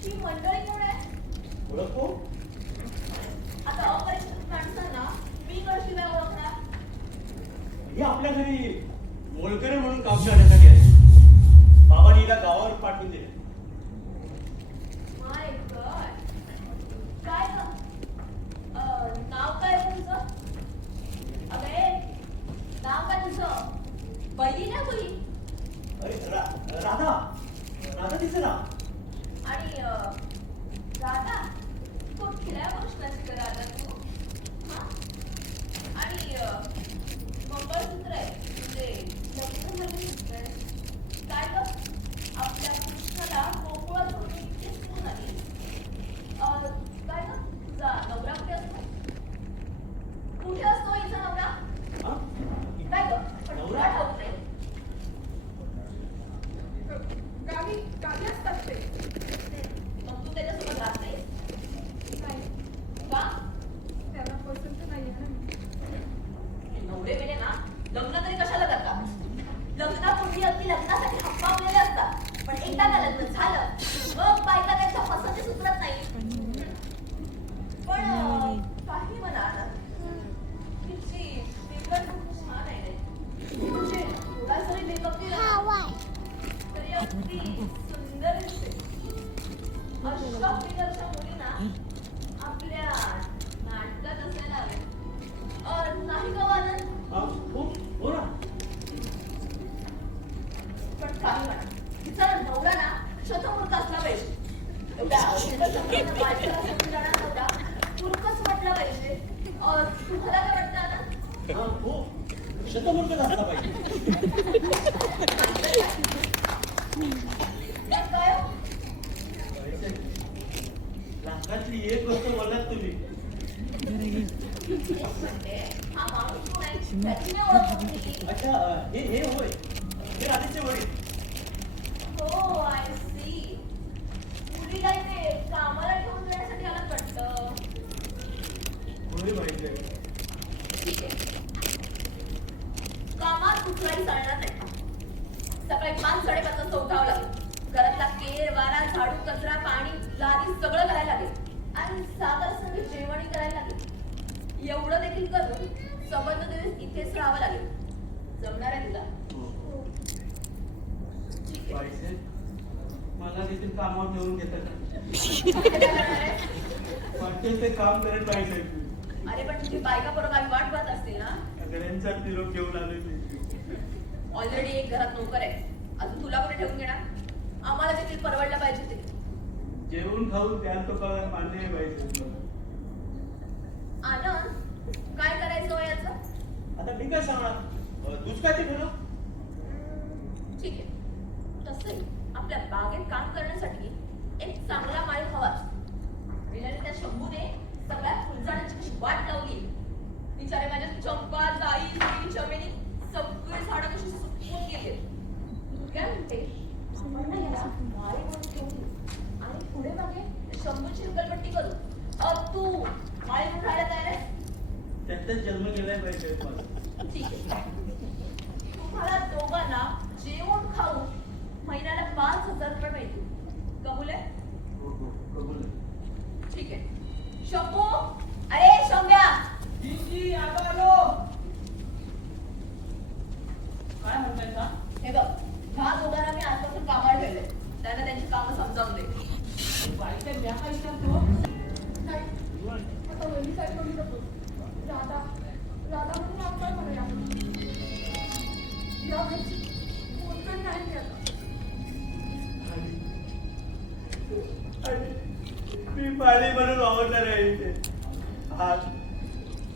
ही मंडळी कोण आहे? ओळखतो? आता अपरिचित माणसांना मी कशी काय ओळखणार? हे आपल्या घरी मोलकरी म्हणून काम करण्यासाठी आहे. बाबांनी हिला गावावर पाठवून दिले. माय गॉड. काय ग? नाव काय तुझं? अगे, नाव काय तुझं? बहिणी ना बहीण? अरे राधा तिचं नाव. आणि राधा, कुठल्या प्रश्नाची ग राधा तू? हा? आणि मंगळसूत्र आहे म्हणजे लग्न झालं सूत्र आहे. काय ग? आपल्या कृष्णाला मोकळा सोडून इतकीच सून आली. काय ग? तुझा नवरा कुठे असतो? कुठे असतो हिचा नवरा? हा? काय ग? पण तुला ठाऊक नाही. गावी असतात ते. मग तू त्याच्यासोबत राहत नाही नाही, का? त्याला पसंत नाहीये ना मी. नवरे मेले ना लग्न तरी कशाला करतात? लग्नापूर्वी अगदी लग्नासाठी हप्पावलेले असतात. पण एकदा का लग्न झालं मग बायका त्यांच्या पसंती सुधरत नाही. पण काही म्हणा तिची फिगर खूप छान आहे रे. म्हणजे थोडा जरी मेकअप केला तरी अगदी सुंदर दिसते. अशा फिगरच्या मुलींना आपल्या नाटकात असायला हवे. नाही का वादन? हा? हो ना. पण काही म्हणा, तिचा नवरा ना शतमूर्ख असला पाहिजे. एवढ्या बायकाला समजून जाणार नवरा मूर्खच म्हटला पाहिजे. तुम्हाला काय वाटतं आता? हा, हो. शतमूर्ख असला पाहिजे. काय हो? लाखातली एक गोष्ट बोललात तुम्ही. तेच म्हणते, हा माणूस कोण आहे? त्याची मी ओळख होती. अच्छा, हे होय. हे राधेचे वडील. हो, आय सी. मुलीला इथे कामाला ठेवून देण्यासाठी आलात वाटतं. कोणी माहिती ठीक आहे. कामात कुठलाही चालणार नाही. सकाळी 5-5:30 वाजता उठावं लागेल. घरातला केर, वारा, झाडू, कचरा, पाणी, लादी सगळं करायला लागेल. आणि सादर संगीत जेवणही करायला लागेल. एवढं देखील करून संबंध दिवस इथेच राहावं लागेल. जमणार आहे तुला? ठीक आहे. पैसे मला देखील कामावर ठेवून घेतात. इथे काय करणार आहेस? वाटेल ते काम करत पाहिजे अरे पण तुझी बायका बरोबर वाट पाहत असतील ना. सगळ्यांचा निरोप घेऊन आलोय ऑलरेडी एक घरात नोकर आहे, अजून तुला कुठे ठेवून घेणार? आम्हाला देखील परवडलं पाहिजे ते. जेवून खाऊन द्याल तो पगार मान्य पाहिजे. आनंद, काय करायचं हो याचं? आता मी काय सांगणार, तूच काय ते ठरव. ठीक आहे, तसंही आपल्या बागेत काम करण्यासाठी एक चांगला माळी हवाच. बिलाने त्या शंभूने सगळ्या फुलझाडांची कशी वाट लावली. बिचारे माझ्या चंपा, जाई, जुई, चमेली सगळे झाडं कशी सुकून गेले. काय म्हणते, आपण ना याला माळी म्हणून ठेवू आणि पुढे मागे शंभूची हकलपट्टी करू. तू माळी म्हणून राहायला तयार आहेस? त्यातच जन्म गेलाय पाहिजे. ठीक आहे, तुम्हाला दोघांना जेवण खाऊन महिन्याला 5,000 रुपये मिळतील. कबूल आहे? कबूल आहे. ठीक आहे. शंभू, अरे शंभ्या, जी आलो. काय म्हणताय का? हे बघ, ह्या दोघांना मी आजपासून कामावर ठेवले. त्यांना त्यांची कामं समजावून दे. बाईच्या द्या काय विचारतो? नाही, आता वहिनी साहेब कमी नको. राधा राधा म्हणून आपण म्हणूया. या वेळेची बोलकं नाही मी आता. आणि मी पाणी म्हणून वावरणार आहे इथे.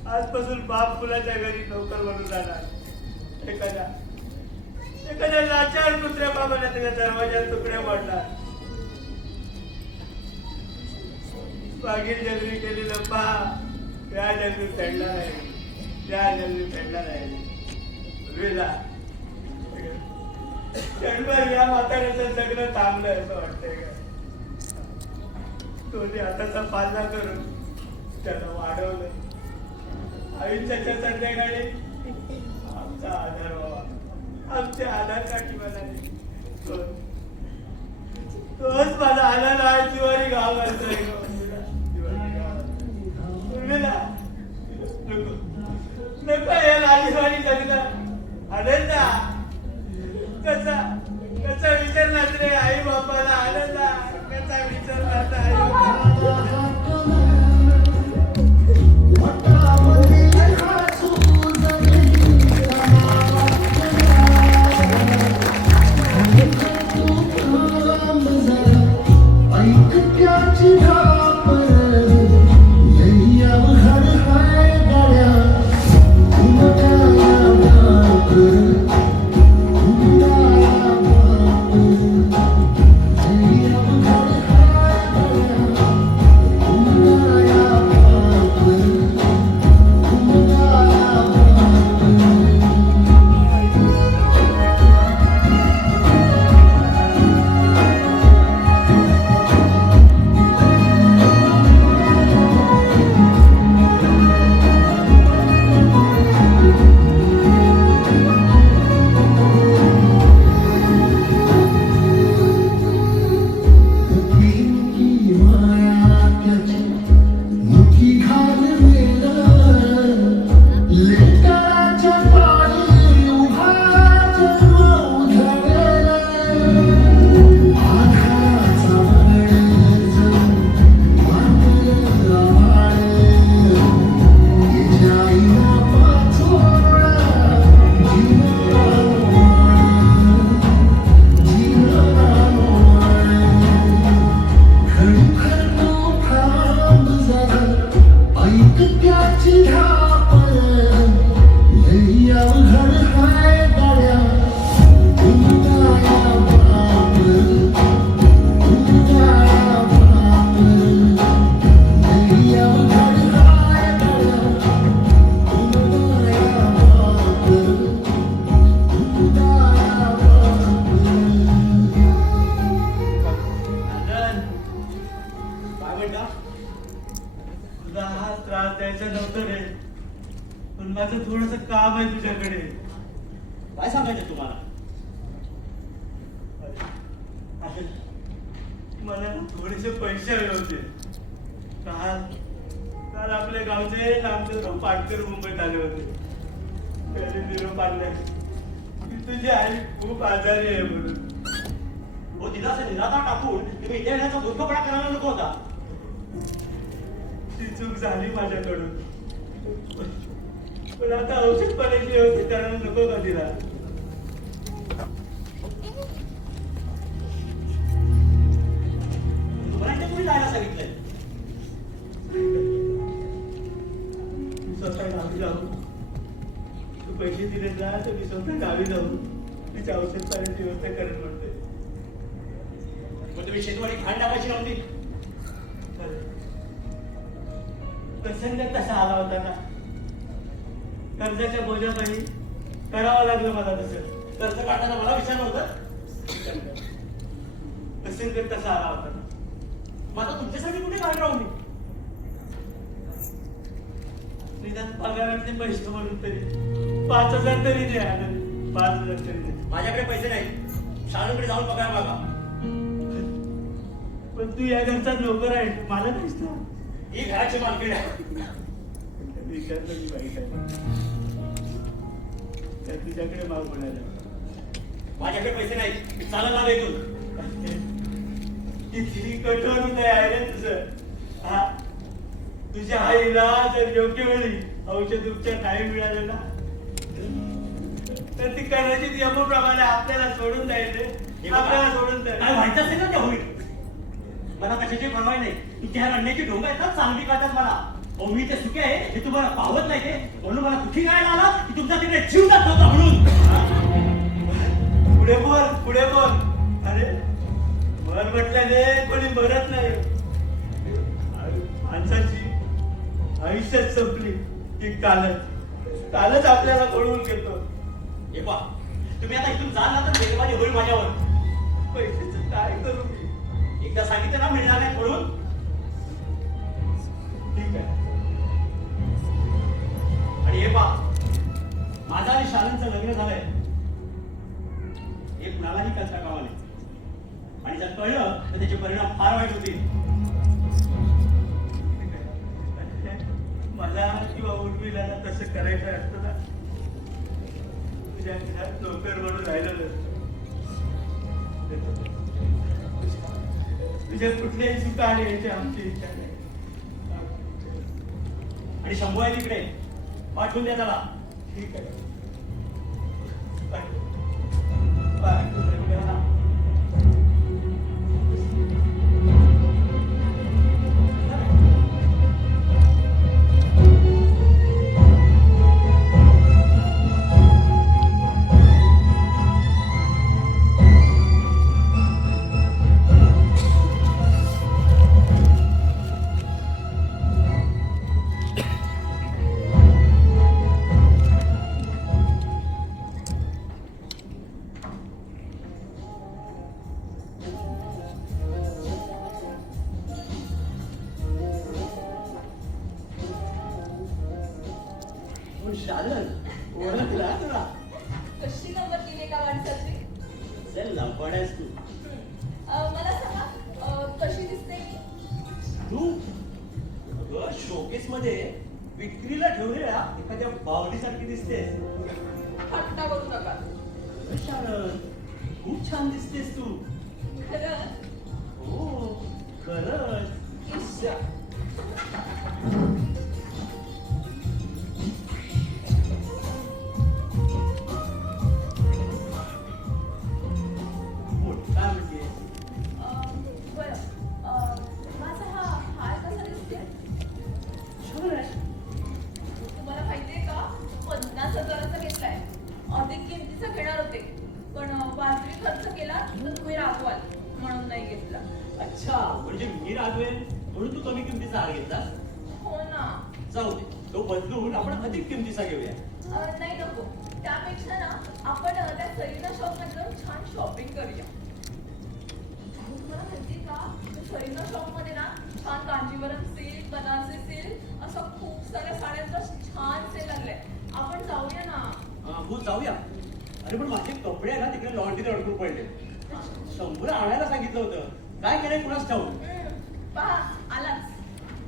आजपासून बाप मुलाच्या घरी नोकर म्हणून जाणार. एखाद्या लाचार कुत्र्या बाबाने त्याच्या दरवाज्यात तुकडे मोडणार. मागील जन्मी केलेलं पाप या जन्मी फेडणार आहे, त्या जन्मी फेडणार आहे. वेला जन्मभर या म्हाताऱ्याचं जगणं थांबलंय असं वाटतंय का? दोन्ही हाताचा पालना करून त्याला वाढवलं. आयुष्याच्या संध्याकाळी आमचा आधार व्हावा, आमच्या आधार काठी म्हणाले. तोच माझा आनंद आहे. जिवारी गाव घालतोय नको हे लाजीवाणी जगणं. आनंदा कसा कसा विचारणार रे आई बापाला? आनंदा कसा विचारणार आई बापाला? तुला हा त्रास द्यायचा नव्हतं रे, पण माझं थोडस काम आहे तुझ्याकडे. काय सांगायचं तुम्हाला? मला थोडेसे पैसे हवे होते. काल आपल्या गावचे नामदेवराव पाटकर मुंबईत आले होते. त्याने निरोप आणलाय की तुझी आई खूप आजारी आहे म्हणून. हो तिला असं निराधार टाकून तुम्ही इथे येण्याचा मूर्खपणा करायला नको होता. ती चूक झाली माझ्याकडून. पण आता औषध पाण्याची व्यवस्था करायला नको का तिला? तुम्हाला इथे कुणी जायला सांगितलंय? मी स्वतः गावी जाऊ. तू पैसे दिले ना तर मी स्वतः गावी जाऊ तिच्या औषध पाण्याची व्यवस्था करेन म्हणते. मग तुम्ही शेतवाडी घाण टाकायची नव्हती. प्रसंग तसा आला होता ना, कर्जाच्या बोजापायी करावं लागलं मला तसं. कर्ज काढताना मला विचारलं होतं. प्रसंग तसा आला होता ना. मग आता तुमच्यासाठी कुठे काढ राहू मी? निदान पगारातले पैसे म्हणून तरी 5,000 तरी द्या. 5,000 तरी द्या. माझ्याकडे पैसे नाही. शाळेकडे जाऊन पगार मागा. पण तू या घरचा नोकर आहे, मला नाहीस ना. ही घराची मालकीण आहे. विचारलं मी वाईट आहे तर तुझ्याकडे माग म्हणाला. माझ्याकडे पैसे नाही. चालत आलो इथून. किती कठोर उदय आहे रे तुझं. हा, तुझ्या आईला जर योग्य वेळी औषध उपचार नाही मिळाले ना तर ती कदाचित यमप्रमाणे आपल्याला सोडून जाईल रे. आपल्याला सोडून काय जाईल. व्हायचं असेल ना ते होईल. मला कशाची परवाई नाही. तुमच्या ह्या रडण्याची ढोंग आहेत ना, चांगली काढतात मला. अहो मी ते सुखे आहे हे तुम्हाला पावत नाही ते. म्हणून मला दुखी काय आला की तुमचा तिकडे जीव जात होता म्हणून. पुढे बोल, पुढे बोल. अरे मर म्हटल्याने कोणी मरत नाही. माणसाची आयुष्यात संपली की कालच आपल्याला पळवून घेतो. हे पहा तुम्ही आता इथून जाल ना तर बेलवाजी होईल माझ्यावर. पैशाचं काय करू मी? एकदा सांगितलं ना मिळणार नाही म्हणून. ठीक आहे. आणि हे पहा माझा आणि शालनचं लग्न झालंय हे कुणालाही कळता कामा नये. आणि जर कळलं तर त्याचे परिणाम फार वाईट होतील. मला किंवा उर्मिला तसं करायचं असतं ना तुझ्या घरात नोकर म्हणून राहिलं नसतं. तुझ्या कुठल्याही चुका आणि याची आमची इच्छा नाही. आणि शंभू आहे तिकडे पाठवून द्या त्याला. ठीक आहे. पाठवून द्या. शालन ओळखला तुला. कशी गंमत केली एका माणसाची. चल लंपड आहेस तू. मला सांगा कशी दिसते मी? तू शोकेस मध्ये विक्रीला ठेवलेल्या एखाद्या बावलीसारखी दिसतेस. थट्टा करू नका. शालन खूप छान दिसतेस तू. खरंच? हो खरंच. इश्श. काय म्हणते? बरं माझा हा हार कसा दिसते? छान आहे. तुम्हाला माहितीये का 50,000चा घेतलाय. अधिक किमतीचा घेणार होते पण वाजवी खर्च केला तर तुम्ही रागवाल म्हणून नाही घेतला. अच्छा म्हणजे मी रागवेल म्हणून तू कमी किमतीचा हार घेतलास. हो ना. जाऊ दे तो बदलून आपण अधिक किमतीचा घेऊया. नाही नको. त्यापेक्षा ना आपण त्या सरीना शॉप मध्ये जाऊन छान शॉपिंग करूया. तुम्हाला माहिती का सरीना शॉप मध्ये ना छान कांजीवरम सिल्क बनारसी सिल्क असं खूप साऱ्या साड्यांचा छान सेल लागलाय. आपण जाऊया ना. हो जाऊया. अरे पण माझे कपडे आहे ना तिकडे लॉन्ड्रीत अडकून पडले. 100 आणायला सांगितलं होतं. काय केलंय कुणाच ठाऊक. पहा आलाच.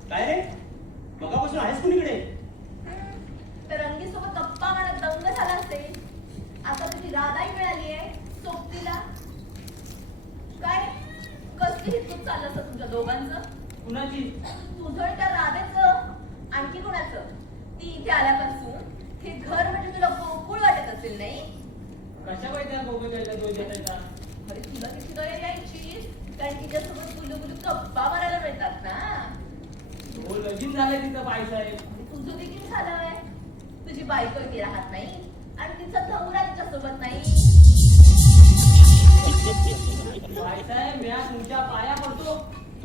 काय रे मगापासून आहेस कुणीकडे? तर रंगीसोबत गप्पा मारत दंग झाला असेल. आता तुझी राधाही मिळाली आहे सोबतीला. काय कसं चाललं असतं तुमच्या दोघांचं? कुणाची? तुझं आणि त्या राधेचं. आणखी कोणाचं? ती इथे आल्यापासून हे घर म्हणजे तुला गोकुळ वाटत असेल नाही? कशा पाहिजे दोघं गेल्या दोन जणांचा? अरे तुला किती दया यायची, कारण तिच्यासोबत गुलू गुलू गप्पा मारायला मिळतात ना. हो लगीन झालंय तिचं बाईसाहेब. तुझं देखील झालंय. तुझी बायको इथे राहत नाही आणि तिचा नवरा तिच्यासोबत नाही. बाईसाहेब म्या तुमच्या पाया पडतो,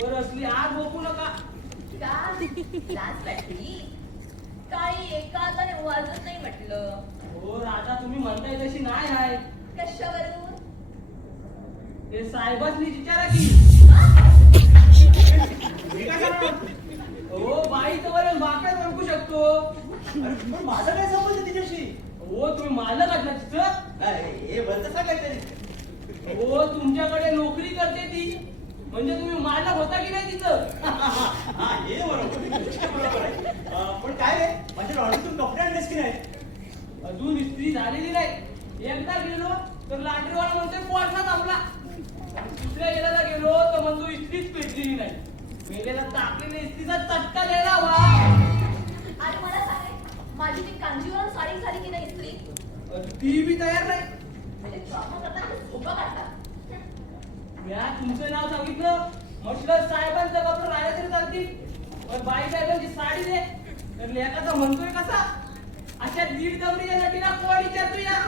पर असली आग बघू नका. का लाज वाटली? काही एका हाताने वाजत नाही म्हटलं. हो राजा तुम्ही म्हणताय तशी नाही आहे. कशावरून? ते साहेबांनी विचारा की. हो बाई तर वाकड ओळखू शकतो. पण माझा काय संबंध तिच्याशी? हो तुम्ही मालक आहात ना तिचं. हे बंद सांगायचं. हो तुमच्याकडे नोकरी करते ती, म्हणजे तुम्ही मालक होता की नाही तिचं? हा हे बरोबर आहे. पण काय रे, माझ्या लॉन्ड्रीतून कपडे आणलेस की नाही? अजून इस्त्री झालेली नाही. एकदा गेलो तर लांड्रीवाला म्हणतोय कोळसा थांबला. दुसऱ्या गेल्याला गेलो तर म्हणतो इस्त्रीच पेटलेली नाही. मेलेला टाकलेल्या इस्त्रीचा चटका द्यायला हवा. आणि मला सांग, माझी ती कांजीवरम साडी झाली की नाही इस्त्री? ती बी तयार नाही. म्हणजे ड्रामा करतात की झोपा काढतात? म्या तुमचं नाव सांगितलं, म्हटलं साहेबांचं कपडे राहिला तरी चालतील, पण बाई साहेबांची साडी दे तर लेकाचा म्हणतोय कसा? अशा दीड दमडीच्या नटीला कोण विचारतो या?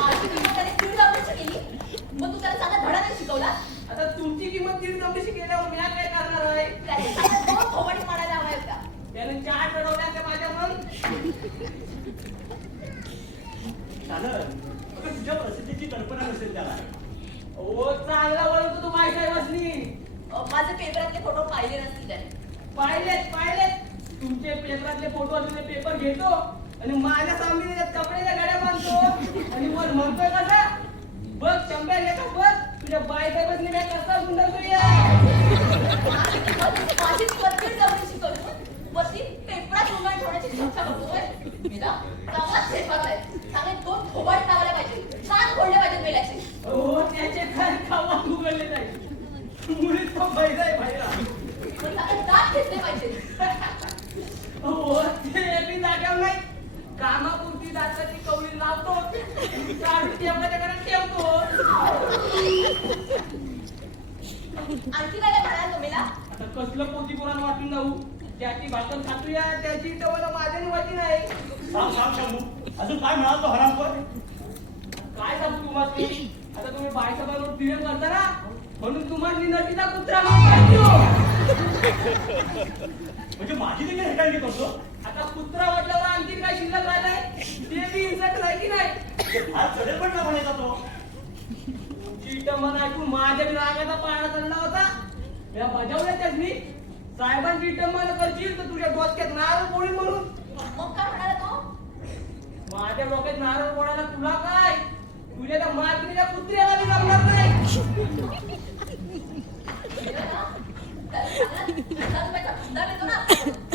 माझी किंमत त्याने दीड दमडीची केली, मग तू त्याला चांगला धडा नाही शिकवला? आता तुमची किंमत दीड दमडीची केल्यावर म्या काय करणार आहे? त्याने चांगला दोन थोबाडी मारायला हवा होता. त्याने चार चढवल्या का माझ्या मन? चालेल. पण तुझ्या प्रसिद्धीची कल्पना नसेल त्याला. ओ चांगला ओळखतो तू बाई साहेबांनी. माझे पेपरातले फोटो पाहिले नसतील त्याने. पाहिलेत. तुमचे पेपरातले फोटो असलेले पेपर घेतो आणि माझ्या सामने कपड्याच्या गाड्या बांधतो आणि वर म्हणतोय कसा? बघ चंप्या लेखा बघ तुझ्या बाई साहेबांनी काय कसा सुंदर करूया. माझी किंमत दीड दमडीची करून वरती पेपरात उघड ठेवण्याची चर्चा करतोय. मीरा, चांगलाच शेफार आहे. चांगले दोन थोबाड लावले पाहिजे, छान फोडले पाहिजे मेल्याचे. हो त्याचे काय खावा उघडले नाही. मुळीच तो बाई साहेब आहे ना. पण चांगले दात घेतले पाहिजे. हो ते बी जाग्यावर नाही. कामापुरती दाताची कवळी लावतो, काढून ठेवण्याच्या घरात ठेवतो. आणखी काय म्हणाल तुम्हीला? आता कसलं पोती पुराण वाटून जाऊ? त्याची भाकर खातूया, त्याची टवल माझ्या निवाची नाही. सांग शंभू, अजून काय मिळाल तो हरामखोर? काय सांगू तुम्हाला? आता तुम्ही बायसाहेबांवर प्रेम करता ना, म्हणून तुम्हाला नटीचा कुत्रा म्हणतो. म्हणजे माझी देखील हेटाळणी करतो? आता कुत्रा म्हटल्यावर आणखी काय शिल्लक राहिलाय? ते बी इन्सर्ट आहे की नाही? फार चढेल पण ना म्हणायचा तो. चिट मन ऐकून माझ्या बी रागाचा पाळणा चढला होता. या बजावल्या त्यासनी साहेबांची इटंबन करशील तर तुझ्या डोक्यात नारळ पोळी म्हणून. मग काय म्हणाला तो? माझ्या डोक्यात नारळ पोळायला तुला काय? तुझ्या त्या मागणीच्या कुत्र्याला बी जमणार नाही.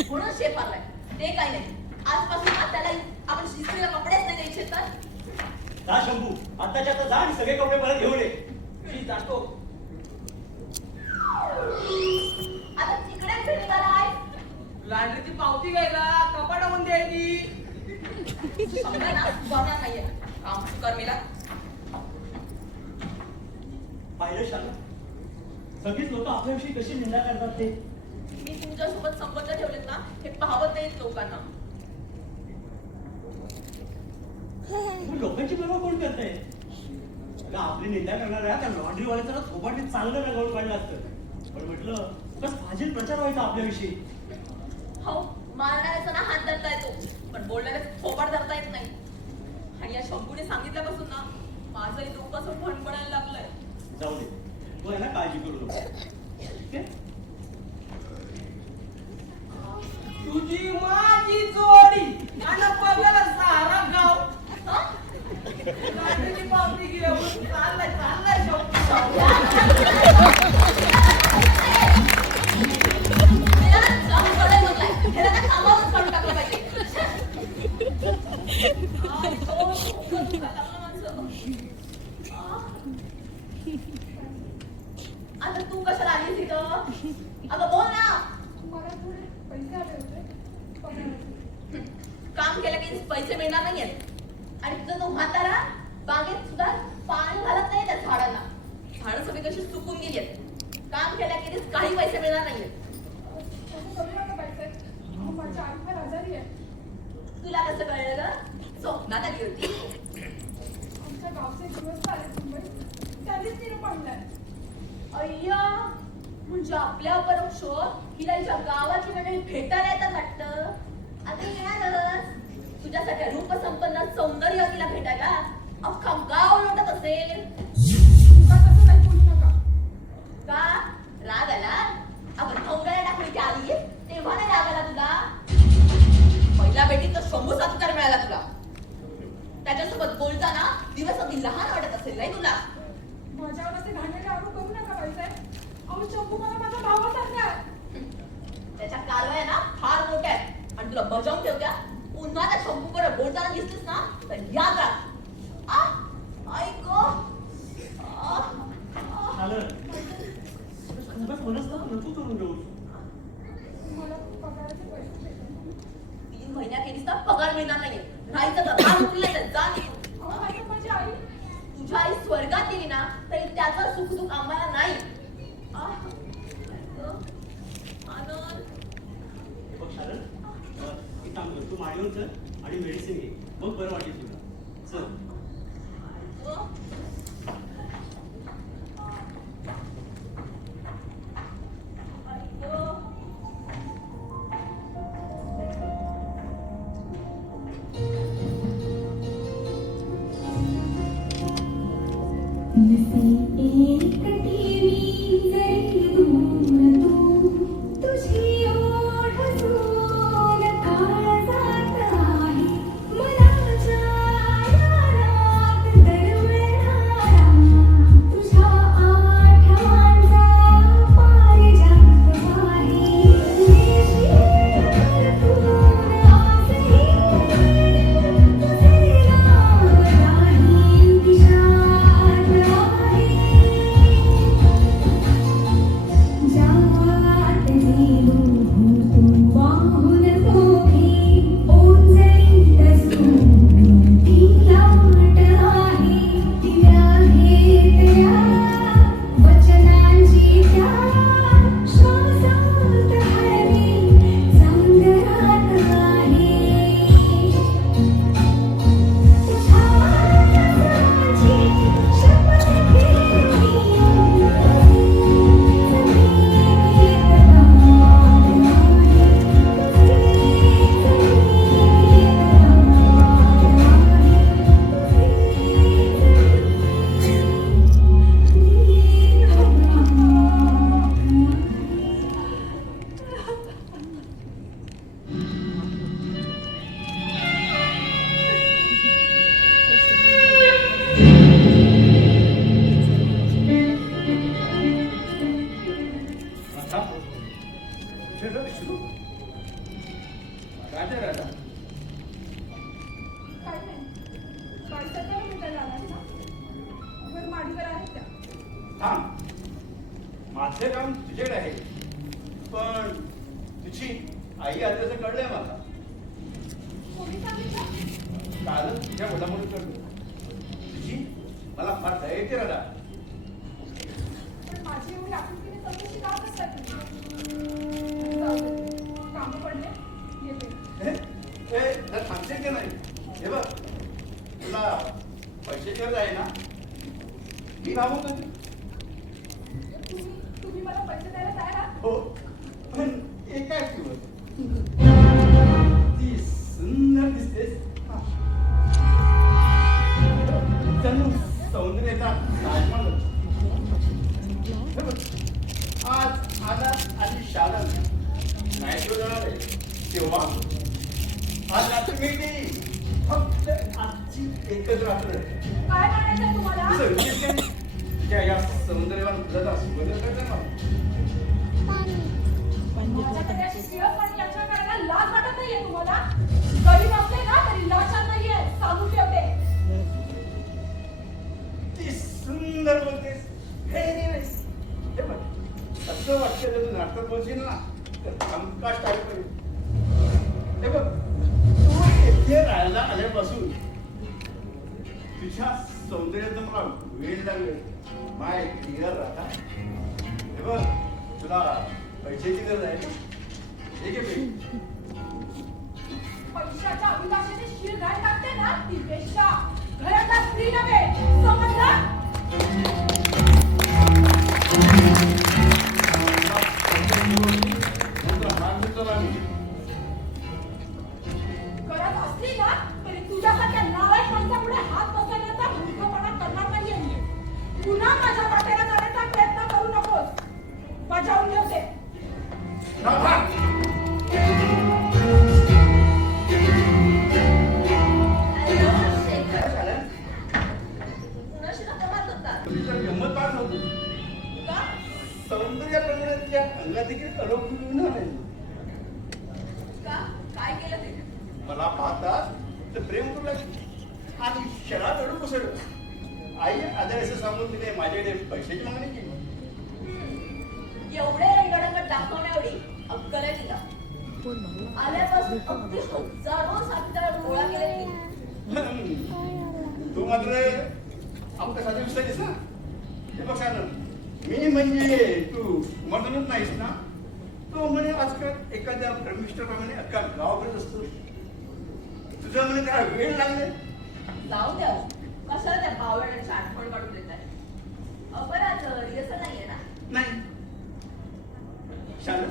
म्हणून शेफारलाय ते काही नाही. आजपासून त्याला आपण शिस्तीला कपडेच नाही द्यायचे तर. जा शंभू, आत्ताच्या आता जा आणि सगळे कपडे परत घेऊन ये. मी जातो. आता तिकडे कुठे निघालाय? लांडरीची पावती घ्यायला कपाटामध्ये द्यायची. समजा ना बघणार नाहीये काम कर्मीला. पाहिलं शाला, सगळीच लोक आपल्याविषयी कशी निंदा करतात ते. मी तुमच्यासोबत संबंध ठेवलेत ना हे पाहवत नाहीत लोकांना. पण लोकांची पर्वा कोण करते? अगं आपली निंदा करणाऱ्या त्या लॉन्ड्रीवाल्याचं थोबाडने चांगलं रगवून काढलं असतं. पण म्हटलं बस फाजील प्रचार व्हायचा आपल्याविषयी. हो मारणाऱ्याचा ना हात धरता येतो पण बोलणाऱ्याचा थोबाड धरता येत नाही. आणि या शंभूने सांगितल्यापासून ना माझंही डोकं असं फणफणायला लागलंय. जाऊ दे, तू आहे ना काळजी करू नको. ठीक आहे? तुझी माझी जोडी आणि बघायला सारा गाव. लांडरीची पावती घेऊन चाललाय आता तू पैसे मिळणार नाहीयेत आणि तुझा तो म्हातारा बागेत सुद्धा पाणी घालत नाही त्या झाडांना. झाडं सगळी कशी सुकून गेली आहेत. काम केल्याखेरीज काही पैसे मिळणार नाहीयेत. असं करू नका बाईसाहेब. अहो, माझी आई फार आजारी आहे. तुला कसं कळलं ग? स्वप्नात आली होती. आमच्या गावचे दिवस आले मुंबईत. त्यांनीच तिने पडलाय. अय्या, म्हणजे आपल्या परोक्ष हिला हिच्या गावाची मंडळी भेटायला येतात वाटतं. आता येणारच. तुझ्यासाठी रूपसंपन्न सौंदर्यवतीला भेटायला अख्खा गाव लोटत असेल. उगाच असं काही बोलू नका. का राग आला? आपण नवऱ्याला टाकली आली तेव्हा नाही राग आला तुला? पहिल्या भेटीत तर शंभू सातकार मिळाला तुला. त्याच्यासोबत बोलताना दिवस अगदी लहान वाटत असेल नाही तुला? माझ्यावर असे घाणेरडे आरोप करू नका बाईसाहेब. अहो, शंभू मला माझा भावासारखा आहे. त्याच्या कारवाया ना फार मोठ्या आहेत आणि तुला बजावून ठेवत्या. पुन्हा त्या शंभू बरोबर बोलताना दिसतेस ना तर याद राख. ऐक नको करून घेऊ. मला पगाराचे पैसे भेटले. 3 महिन्याखेरीज तर पगार मिळणार नाहीये. राहायचं तर राहा उठलं तर जा निघून. अहो, बाईसाहेब, माझी आई तुझ्या आई स्वर्गात गेली ना तरी त्याचं सुखदुःख आम्हाला नाही. आनंद हे बघ शारद, एक काम कर, तू माडीवर चल आणि मेडिसिन घे. मग बरं वाटेल तुला. चल. तुझी ओढ सोन काळजात आहे मनाच्या दारात दरवळणारा तुझ्या आठवणचा पारिजात आहे देशी परतून आसही तुझे नाव नाही दिशात आहे जात गेलो भूतून वाहून सोबी ओंजळीत सून ती लाट आहे दिव्या घेतल्या वचनांची त्या श्वासात हरवी सौंदर्यात आहे तुझ्या शपथ आता कुठे रे विष्णू? राजा राजा काय नाही. बाईसाहेबांना भेटायला आलात ना? वर माडीवर आहेत त्या. थांब. माझे काम तुझ्याकडे आहे, पण तुझी आई आल्याचं कळलंय मला. कोणी सांगितलं? कालच तुझ्या मुलामुळे कळलं. तुझी मला फार दया येते राजा. पण माझी एवढी आपुलकीने चौकशी का करताय तुम्ही? जाऊ दे. कामं पडले येते. जर सांगते की नाही, हे बघ तुला पैसे गरज आहे ना, मी भावतो. तुम्ही मला पैसे द्यायला तयार आहात? हो, पण एका किंमत ती सुंदर दिसतेस. जणू सौंदर्याचा ताजमहल. हे बघ, आज आनंद आणि शालन नाही तो जाणार आहे तेव्हा आज रात्री मिळते. फक्त आजची एकच रात्र आहे. काय म्हणायचंय तुम्हाला? तुझ्या या सौंदर्यावर तुझा सुगंध करते मला. माझ्याकडे अशी सिंहस्थानी याचना करायला लाज वाटत नाहीये तुम्हाला? गरीब असले ना तरी लाचार नाहीये, सांगून ठेवते. ती सुंदर बोलतेस. Very nice. हे बघ, असं वाटतं जर तू नाटक बोलशील ना तर हमखास टाईप होईल. हे बघ, तू येथे राहायला आल्यापासून तुझ्या सौंदर्याचं मला वेळ लागले. माय डिअर राधा, हे बघ तुला पैशाची गरज आहे. हे घे पैसे. पैशाच्या अभिलाषेने शिर घाण टाकते ना ती पेशा घराचा स्त्री नव्हे, समजलं? गरज असली ना तरी तुझ्यासारख्या नालायक माणसापुढे हात पसरण्याचा मूर्खपणा करणार नाहीये मी. पुन्हा माझ्या वाटेला जाण्याचा प्रयत्न करू नकोस. बजावून ठेवते. हॅलो, शेखर. कुणाशी नका मारत होता? तुझ्या गंमत पार नव्हती. का? सौंदर्याप्रमाणे तुझ्या अंगात देखील अलोकून नाही. का? काय केलं ते? मला पाहताच तर प्रेम करू लागली आणि क्षणात अडू कोसळलं. आई आजार असं सांगून तिने माझ्याकडे पैशाची मागणी केली. एवढे रंगडंगट दाखवण्याएवढी अक्कल आहे तिला. आल्यापासून अगदी हजारो साथीदार गोळा केले तिने. तू मात्र आमच्या साध्या विसरलीस ना. हे बघ सांग, मी म्हणजे तू म्हणूनच नाहीस ना. तो म्हणे आजकाल एखाद्या ब्रह्मिष्ठाप्रमाणे अख्खा गाव करत असतो. तुझं म्हणे त्याला वेळ लागले. जाऊ द्या. कशाला त्या बावळ्याची आठवण काढून देत आहे? अपराध रिहर्सल नाहीये ना. नाही शान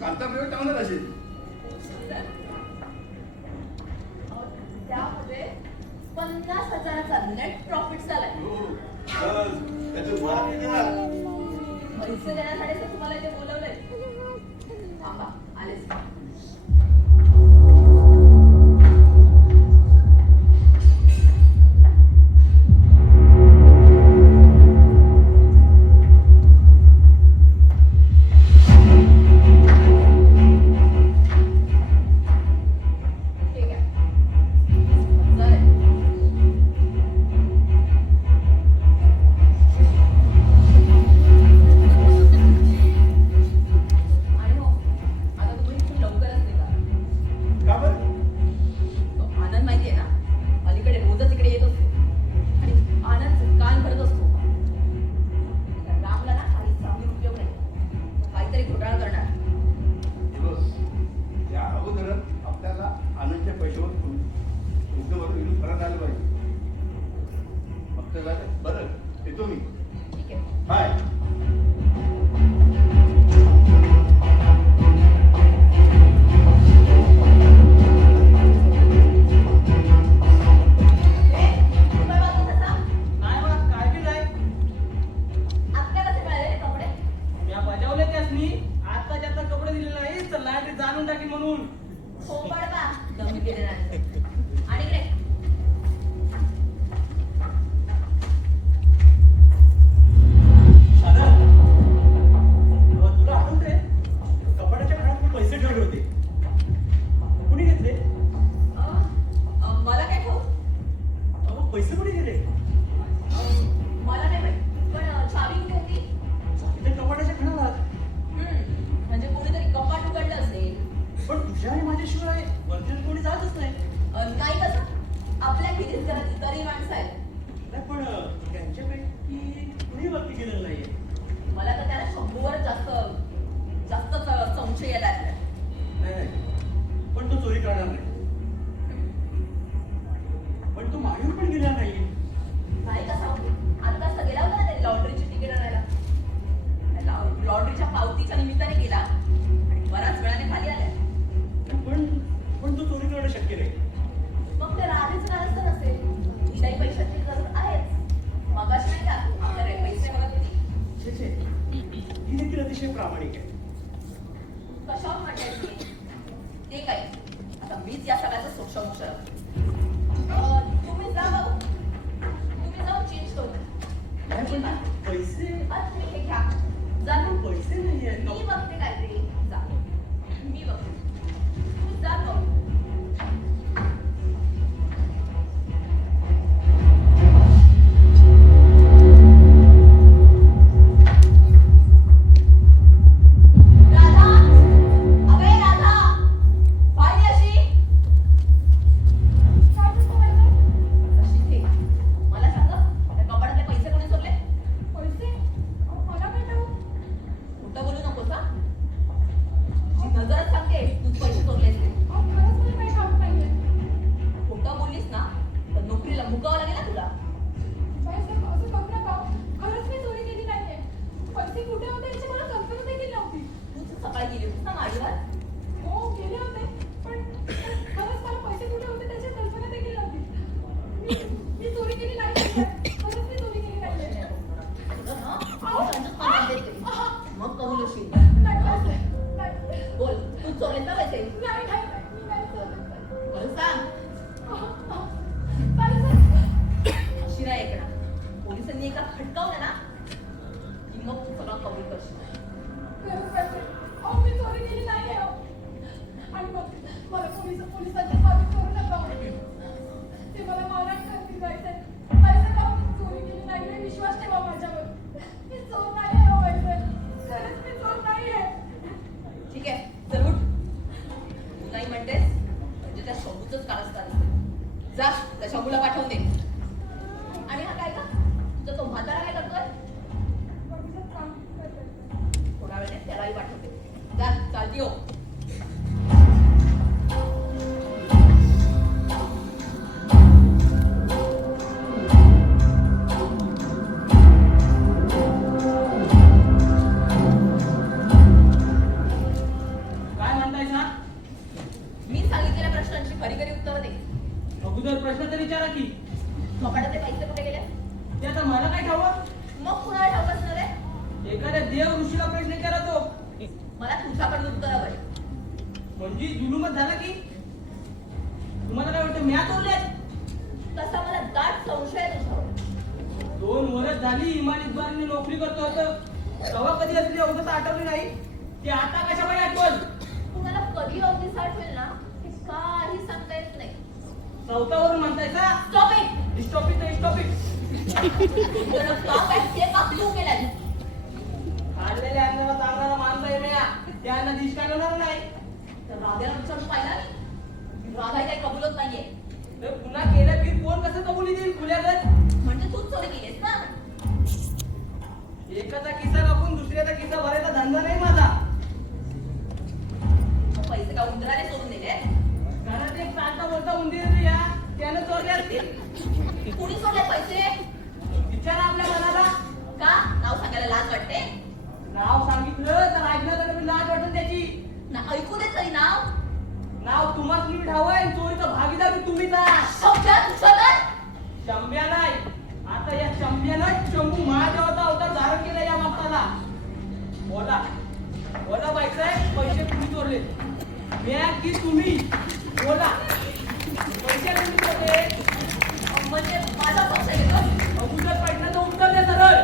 कांता प्रयोग चांगला असेल. त्यामध्ये 50,000चा नेट प्रॉफिट झालाय. त्याचं मला किती देणार? पैसे देण्यासाठी तर तुम्हाला इथे बोलवलंय. थांबा, आलेच. ठीक आहे. चालेल. आणि हो, आता तुम्ही खूप लवकरच निघा. का बरं? तो आनंद माहितीये ना, अलीकडे रोजच इकडे येत असतो आणि आनंद कान भरत असतो. रामला ना काही सांगून उपयोग नाही. काहीतरी घोटाळा करणार. हे बघ, त्या अगोदर आपल्याला आनंदच्या पैशावर तुमच्याबरोबर येऊन परत आलं पाहिजे. फक्त झालं बरं, येतो मी. ठीक आहे. बाय. काय बाजू तसा? नाही बा, काय बी नाही. आत्या कसे मिळाले रे कपडे? म्या बजावले त्यासनी. आता ज्याचा कपडे दिले नाही तर लाईट जाणून टाकी म्हणून. हो बडबा, दम केले नाही. आणि इकडे. शारदा, तुला आठवतंय कपाटाच्या घरात मी पैसे ठेवले होते. कुणी घेतले? मला काय ठाऊक? पैसे कुणी गेले? मला नाही माहित. पण चावी कुठे होती? तिथे कपाटाच्या घरात. म्हणजे कोणीतरी कपाट उघडलं असेल. पण तुझ्या आणि माझ्याशिवाय वरती कोणी जातच नाही. नाही कसं? आपल्या कितीच घरात इतरही माणसं आहेत. नाही, पण त्यांच्यापैकी कुणी वरती गेलेलं नाहीये. मला तर त्याला 100वर जास्त संशय यायला लागलाय. नाही, पण तो चोरी करणार नाही. पण तो मागून पण गेला नाहीये. नाही कसा? आता गेला होता ना त्याने लॉटरीची तिकीट आणायला. लॉटरीच्या पावतीच्या निमित्ताने गेला आणि बराच वेळाने खाली आल्या. पण तो चोरी करणं शक्य नाही. मग ते राधेचं नाराज नसेल. तिलाही पैशाची गरज आहेच. मगाशी नाही का आपल्याकडे पैसे मागत होती. छे छे, ही देखील अतिशय प्रामाणिक आहे. कशावर म्हणायची? ते काय? आता मीच या सगळ्याचं सोक्षमोक्ष. तुम्ही जा भाऊ. तुम्ही जाऊन चेंज करून द्या. नाही, पण पैसे तुम्ही हे घ्या. जा ना. पैसे नाहीये. मी बघते काहीतरी. जा. मी बघते. तू जा भाऊ. राधा, अगं राधा, पाहिली अशी? चोरलेत ना पैसे नाही नाही नाही, मी नाही चोरले. बरं सांग बाईसाहेब, अशी नाही ऐकणार पोलिसांनी एका खटकावलं ना की मग तू सगळा कबूल करशील खरंच बाईसाहेब, अहो, मी चोरी केली नाहीये, अहो. आणि मग मला पोलिसांच्या स्वाधीन करू नका म्हणे. ते मला मारहाण करतील बाईसाहेब. बाईसाहेब, अहो, मी चोरी केली नाहीये, विश्वास ठेवा माझ्यावर. मी चोर नाहीये, अहो, बाईसाहेब. खरंच मी चोर नाहीये. ठीक आहे चल उठ तू नाही म्हणतेस म्हणजे त्या शंभूचंच कारस्थान असते जा त्या शंभूला पाठवून दे आणि हा काय का तुझा तो म्हातारा काय करतोय बगीचात काम करते. थोडा वेळाने त्यालाही पाठवते जा चालती हो काय म्हणताय सा मी सांगितलेल्या प्रश्नांची खरी खरी उत्तरं दे अगोदर प्रश्न तरी विचारा की कपाटातले पैसे कुठे गेले ते आता मला काय ठावं मग कुणाला ठाऊक असणार आहे एखाद्या देव ऋषीला प्रश्न विचारा तो मला तुझ्याकडून उत्तर हवंय म्हणजे जुलूमच झाला की तुम्हाला काय वाटतं म्या तोडले तसा मला दाट संशय आहे तुझ्यावर 2 वर्ष झाली इमानतदारीने नोकरी करतो होतं तेव्हा कधी असली अवगत आठवली नाही ते आता कशामुळे आठवण कुणाला कधी अगदी साठवेल ना हे काही सांगता येत नाही चौथावरून म्हणताय का स्टॉप इट स्टॉप इट तुझं काम आहे ते काम तू केलं काढलेल्या अन्नाला चांगला माणसं आहे म्या त्यांना दिश काढवणार नाही तर राधाला विचारून पाहिला नाही राधा काही कबूलच नाहीये तर पुन्हा केलं की कोण कसं कबुली देईल खुल्यागत म्हणजे तूच चोरी केलीस ना एकाचा किस्सा कापून दुसऱ्याचा किस्सा भरायचा धंदा नाही माझा मग पैसे का उंदराने सोडून दिले घरात एक चालता बोलता उंदीर या त्यानं चोरले असतील कुणी सोडले पैसे विचारा आपल्या मनाला का नाव सांगायला लाज वाटते नाव सांगितलं तर ऐकलं तर लाज वाटेल त्याची ना ऐकू दे तरी नाव तुम्हाला मी ठावय चोरीचा भागीदार मी तुम्हीच आहात. शब्द तुझं शंभ्या नाही आता या शंभ्यानं शंभू महादेवाचा अवतार धारण केला या मागताला बोला बोला बाईसाहेब पैसे तुम्ही चोरले म्या की तुम्ही बोला पैसे तुम्ही चोरले म्हणजे माझा पक्ष घेतो अगोदर प्रश्नाचं उत्तर द्या सरळ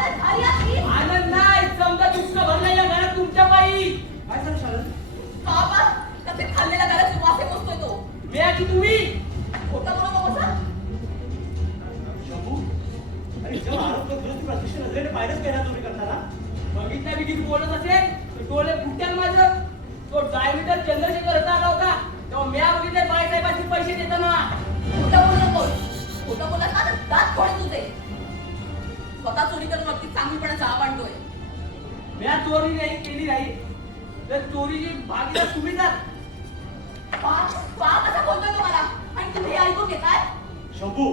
आनंद नाही समजा दुःख भरलं या घरात तुमच्या पायी काय सांग शालन खाल्लेल्या घराचे वासे मोजतोय तो म्या की तुम्ही खोटा बोलू नको सर शंभू अरे जेव्हा आरोप करतो ती प्रत्यक्ष नजरेने पाहिलंच काय ना तुम्ही करताना बघितल्या बिगीत बोलत असेल तर डोळे फुटत्याल माझं तो डायमीटर चंद्रशेखर होता आला होता तेव्हा म्या बघितले बाईसाहेबांचे पैसे देताना खोटा बोलू नको खोटा बोलला ना तर दात फोडे तुझे स्वतः चोरी करून अगदी चांगलीपणाचा आवडतोय म्या चोरी नाही केली नाही तर चोरीची भागीदार तुम्हीच आहात पा कसा बोलतोय तुम्हाला आणि तुम्ही हे ऐकून घेताय शंभू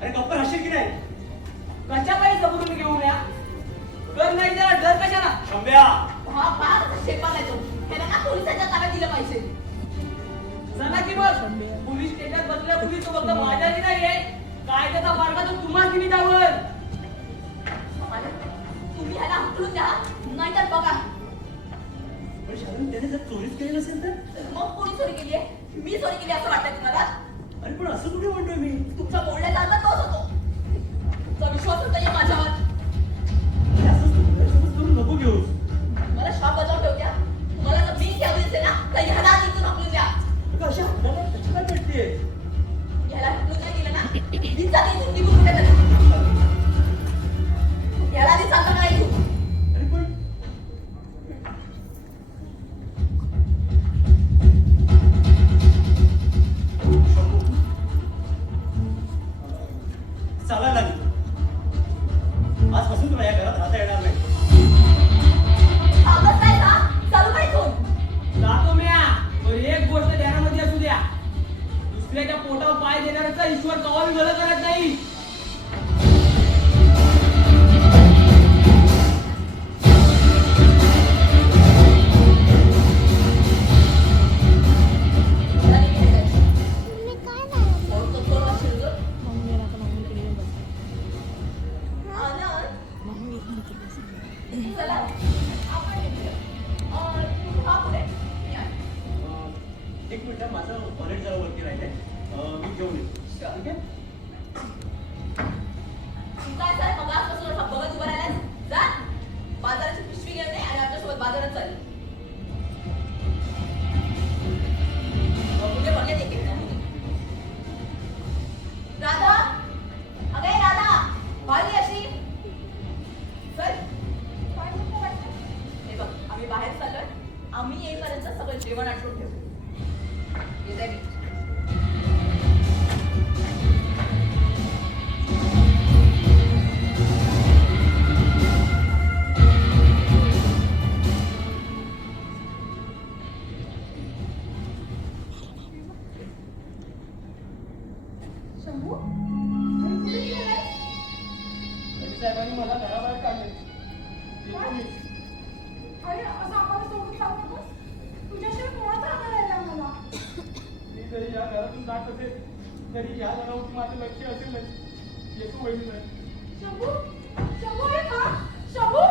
अरे गप्प राहशील की नाही कशा पाहिजे सबुरून घेऊन या कर नाही त्याला डर कशाला शंभ्या हा पा कसा शेपा तो त्याला ना पोलिसांच्या ताब्यात दिलं पाहिजे चला की बस पोलीस स्टेशनात बसल्या पोलीस फक्त माझ्याची नाहीये कायद्याचा मार्ग तर तुम्हाला किती जावर तुम्ही ह्याला हकलून द्या नाहीतर बघा पण शालन त्याने जर चोरीच केली नसेल तर मग कोणी चोरी केली आहे मी चोरी केली असं वाटतंय तुम्हाला अरे पण असं कुठे म्हणतोय मी तुमचा बोलण्याचा अर्थ तोच होतो तुमचा विश्वास होता या माझ्यावर अरे असं गैरसमज करून नको घेऊ मला श्वास बजावून ठेवत्या तुम्हाला जर मी ठेवली असेल ना तर ह्याला इथून हकलून द्या अगं अशा आपल्याला त्याची काय भेटते ह्याला हकलून नाही दिलं ना इथं इथून निघून कुठे तरी ह्याला आधी चालतं का इथून अरे पण चालायला लागली चला आपण निघूया. तू हा पुढे मी आहे. एक मिनिट, माझं वॉलेट जरा वरती राहिलंय, मी घेऊन येतो. Sure. ठीक आहे? तू काय सर मगासपासून असा बघत उभा राहिलास? जा बाजाराची पिशवी घेऊन ये आणि आमच्यासोबत बाजारात चाल. मुझे बघत एक एक राधा, अगं ए राधा, भारी अशी चल. काय म्हणतो वाटतं? हे बघ आम्ही बाहेर चाललोय, आम्ही येईपर्यंत सगळं जेवण आटवून ठेवू. येते मी. शंभू अरे कुठे गेलाय? रवी साहेबांनी मला घराबाहेर काढले. येतो मी. अरे असं आम्हाला सोडून जाऊ नकोस. तुझ्याशिवाय कोणाचा आधार राहिला मला? मी जरी या घरातून जात असेल तरी या जणावरती माझं लक्ष असेलच. येतो वहिनी. शंभू शंभू आहे का? शंभू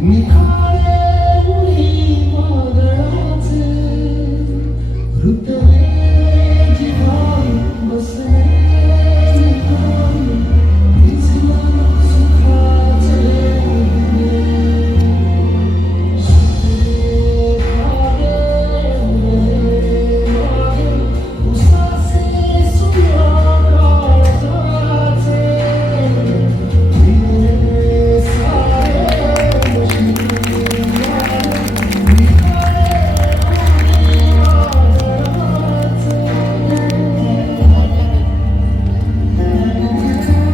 Ni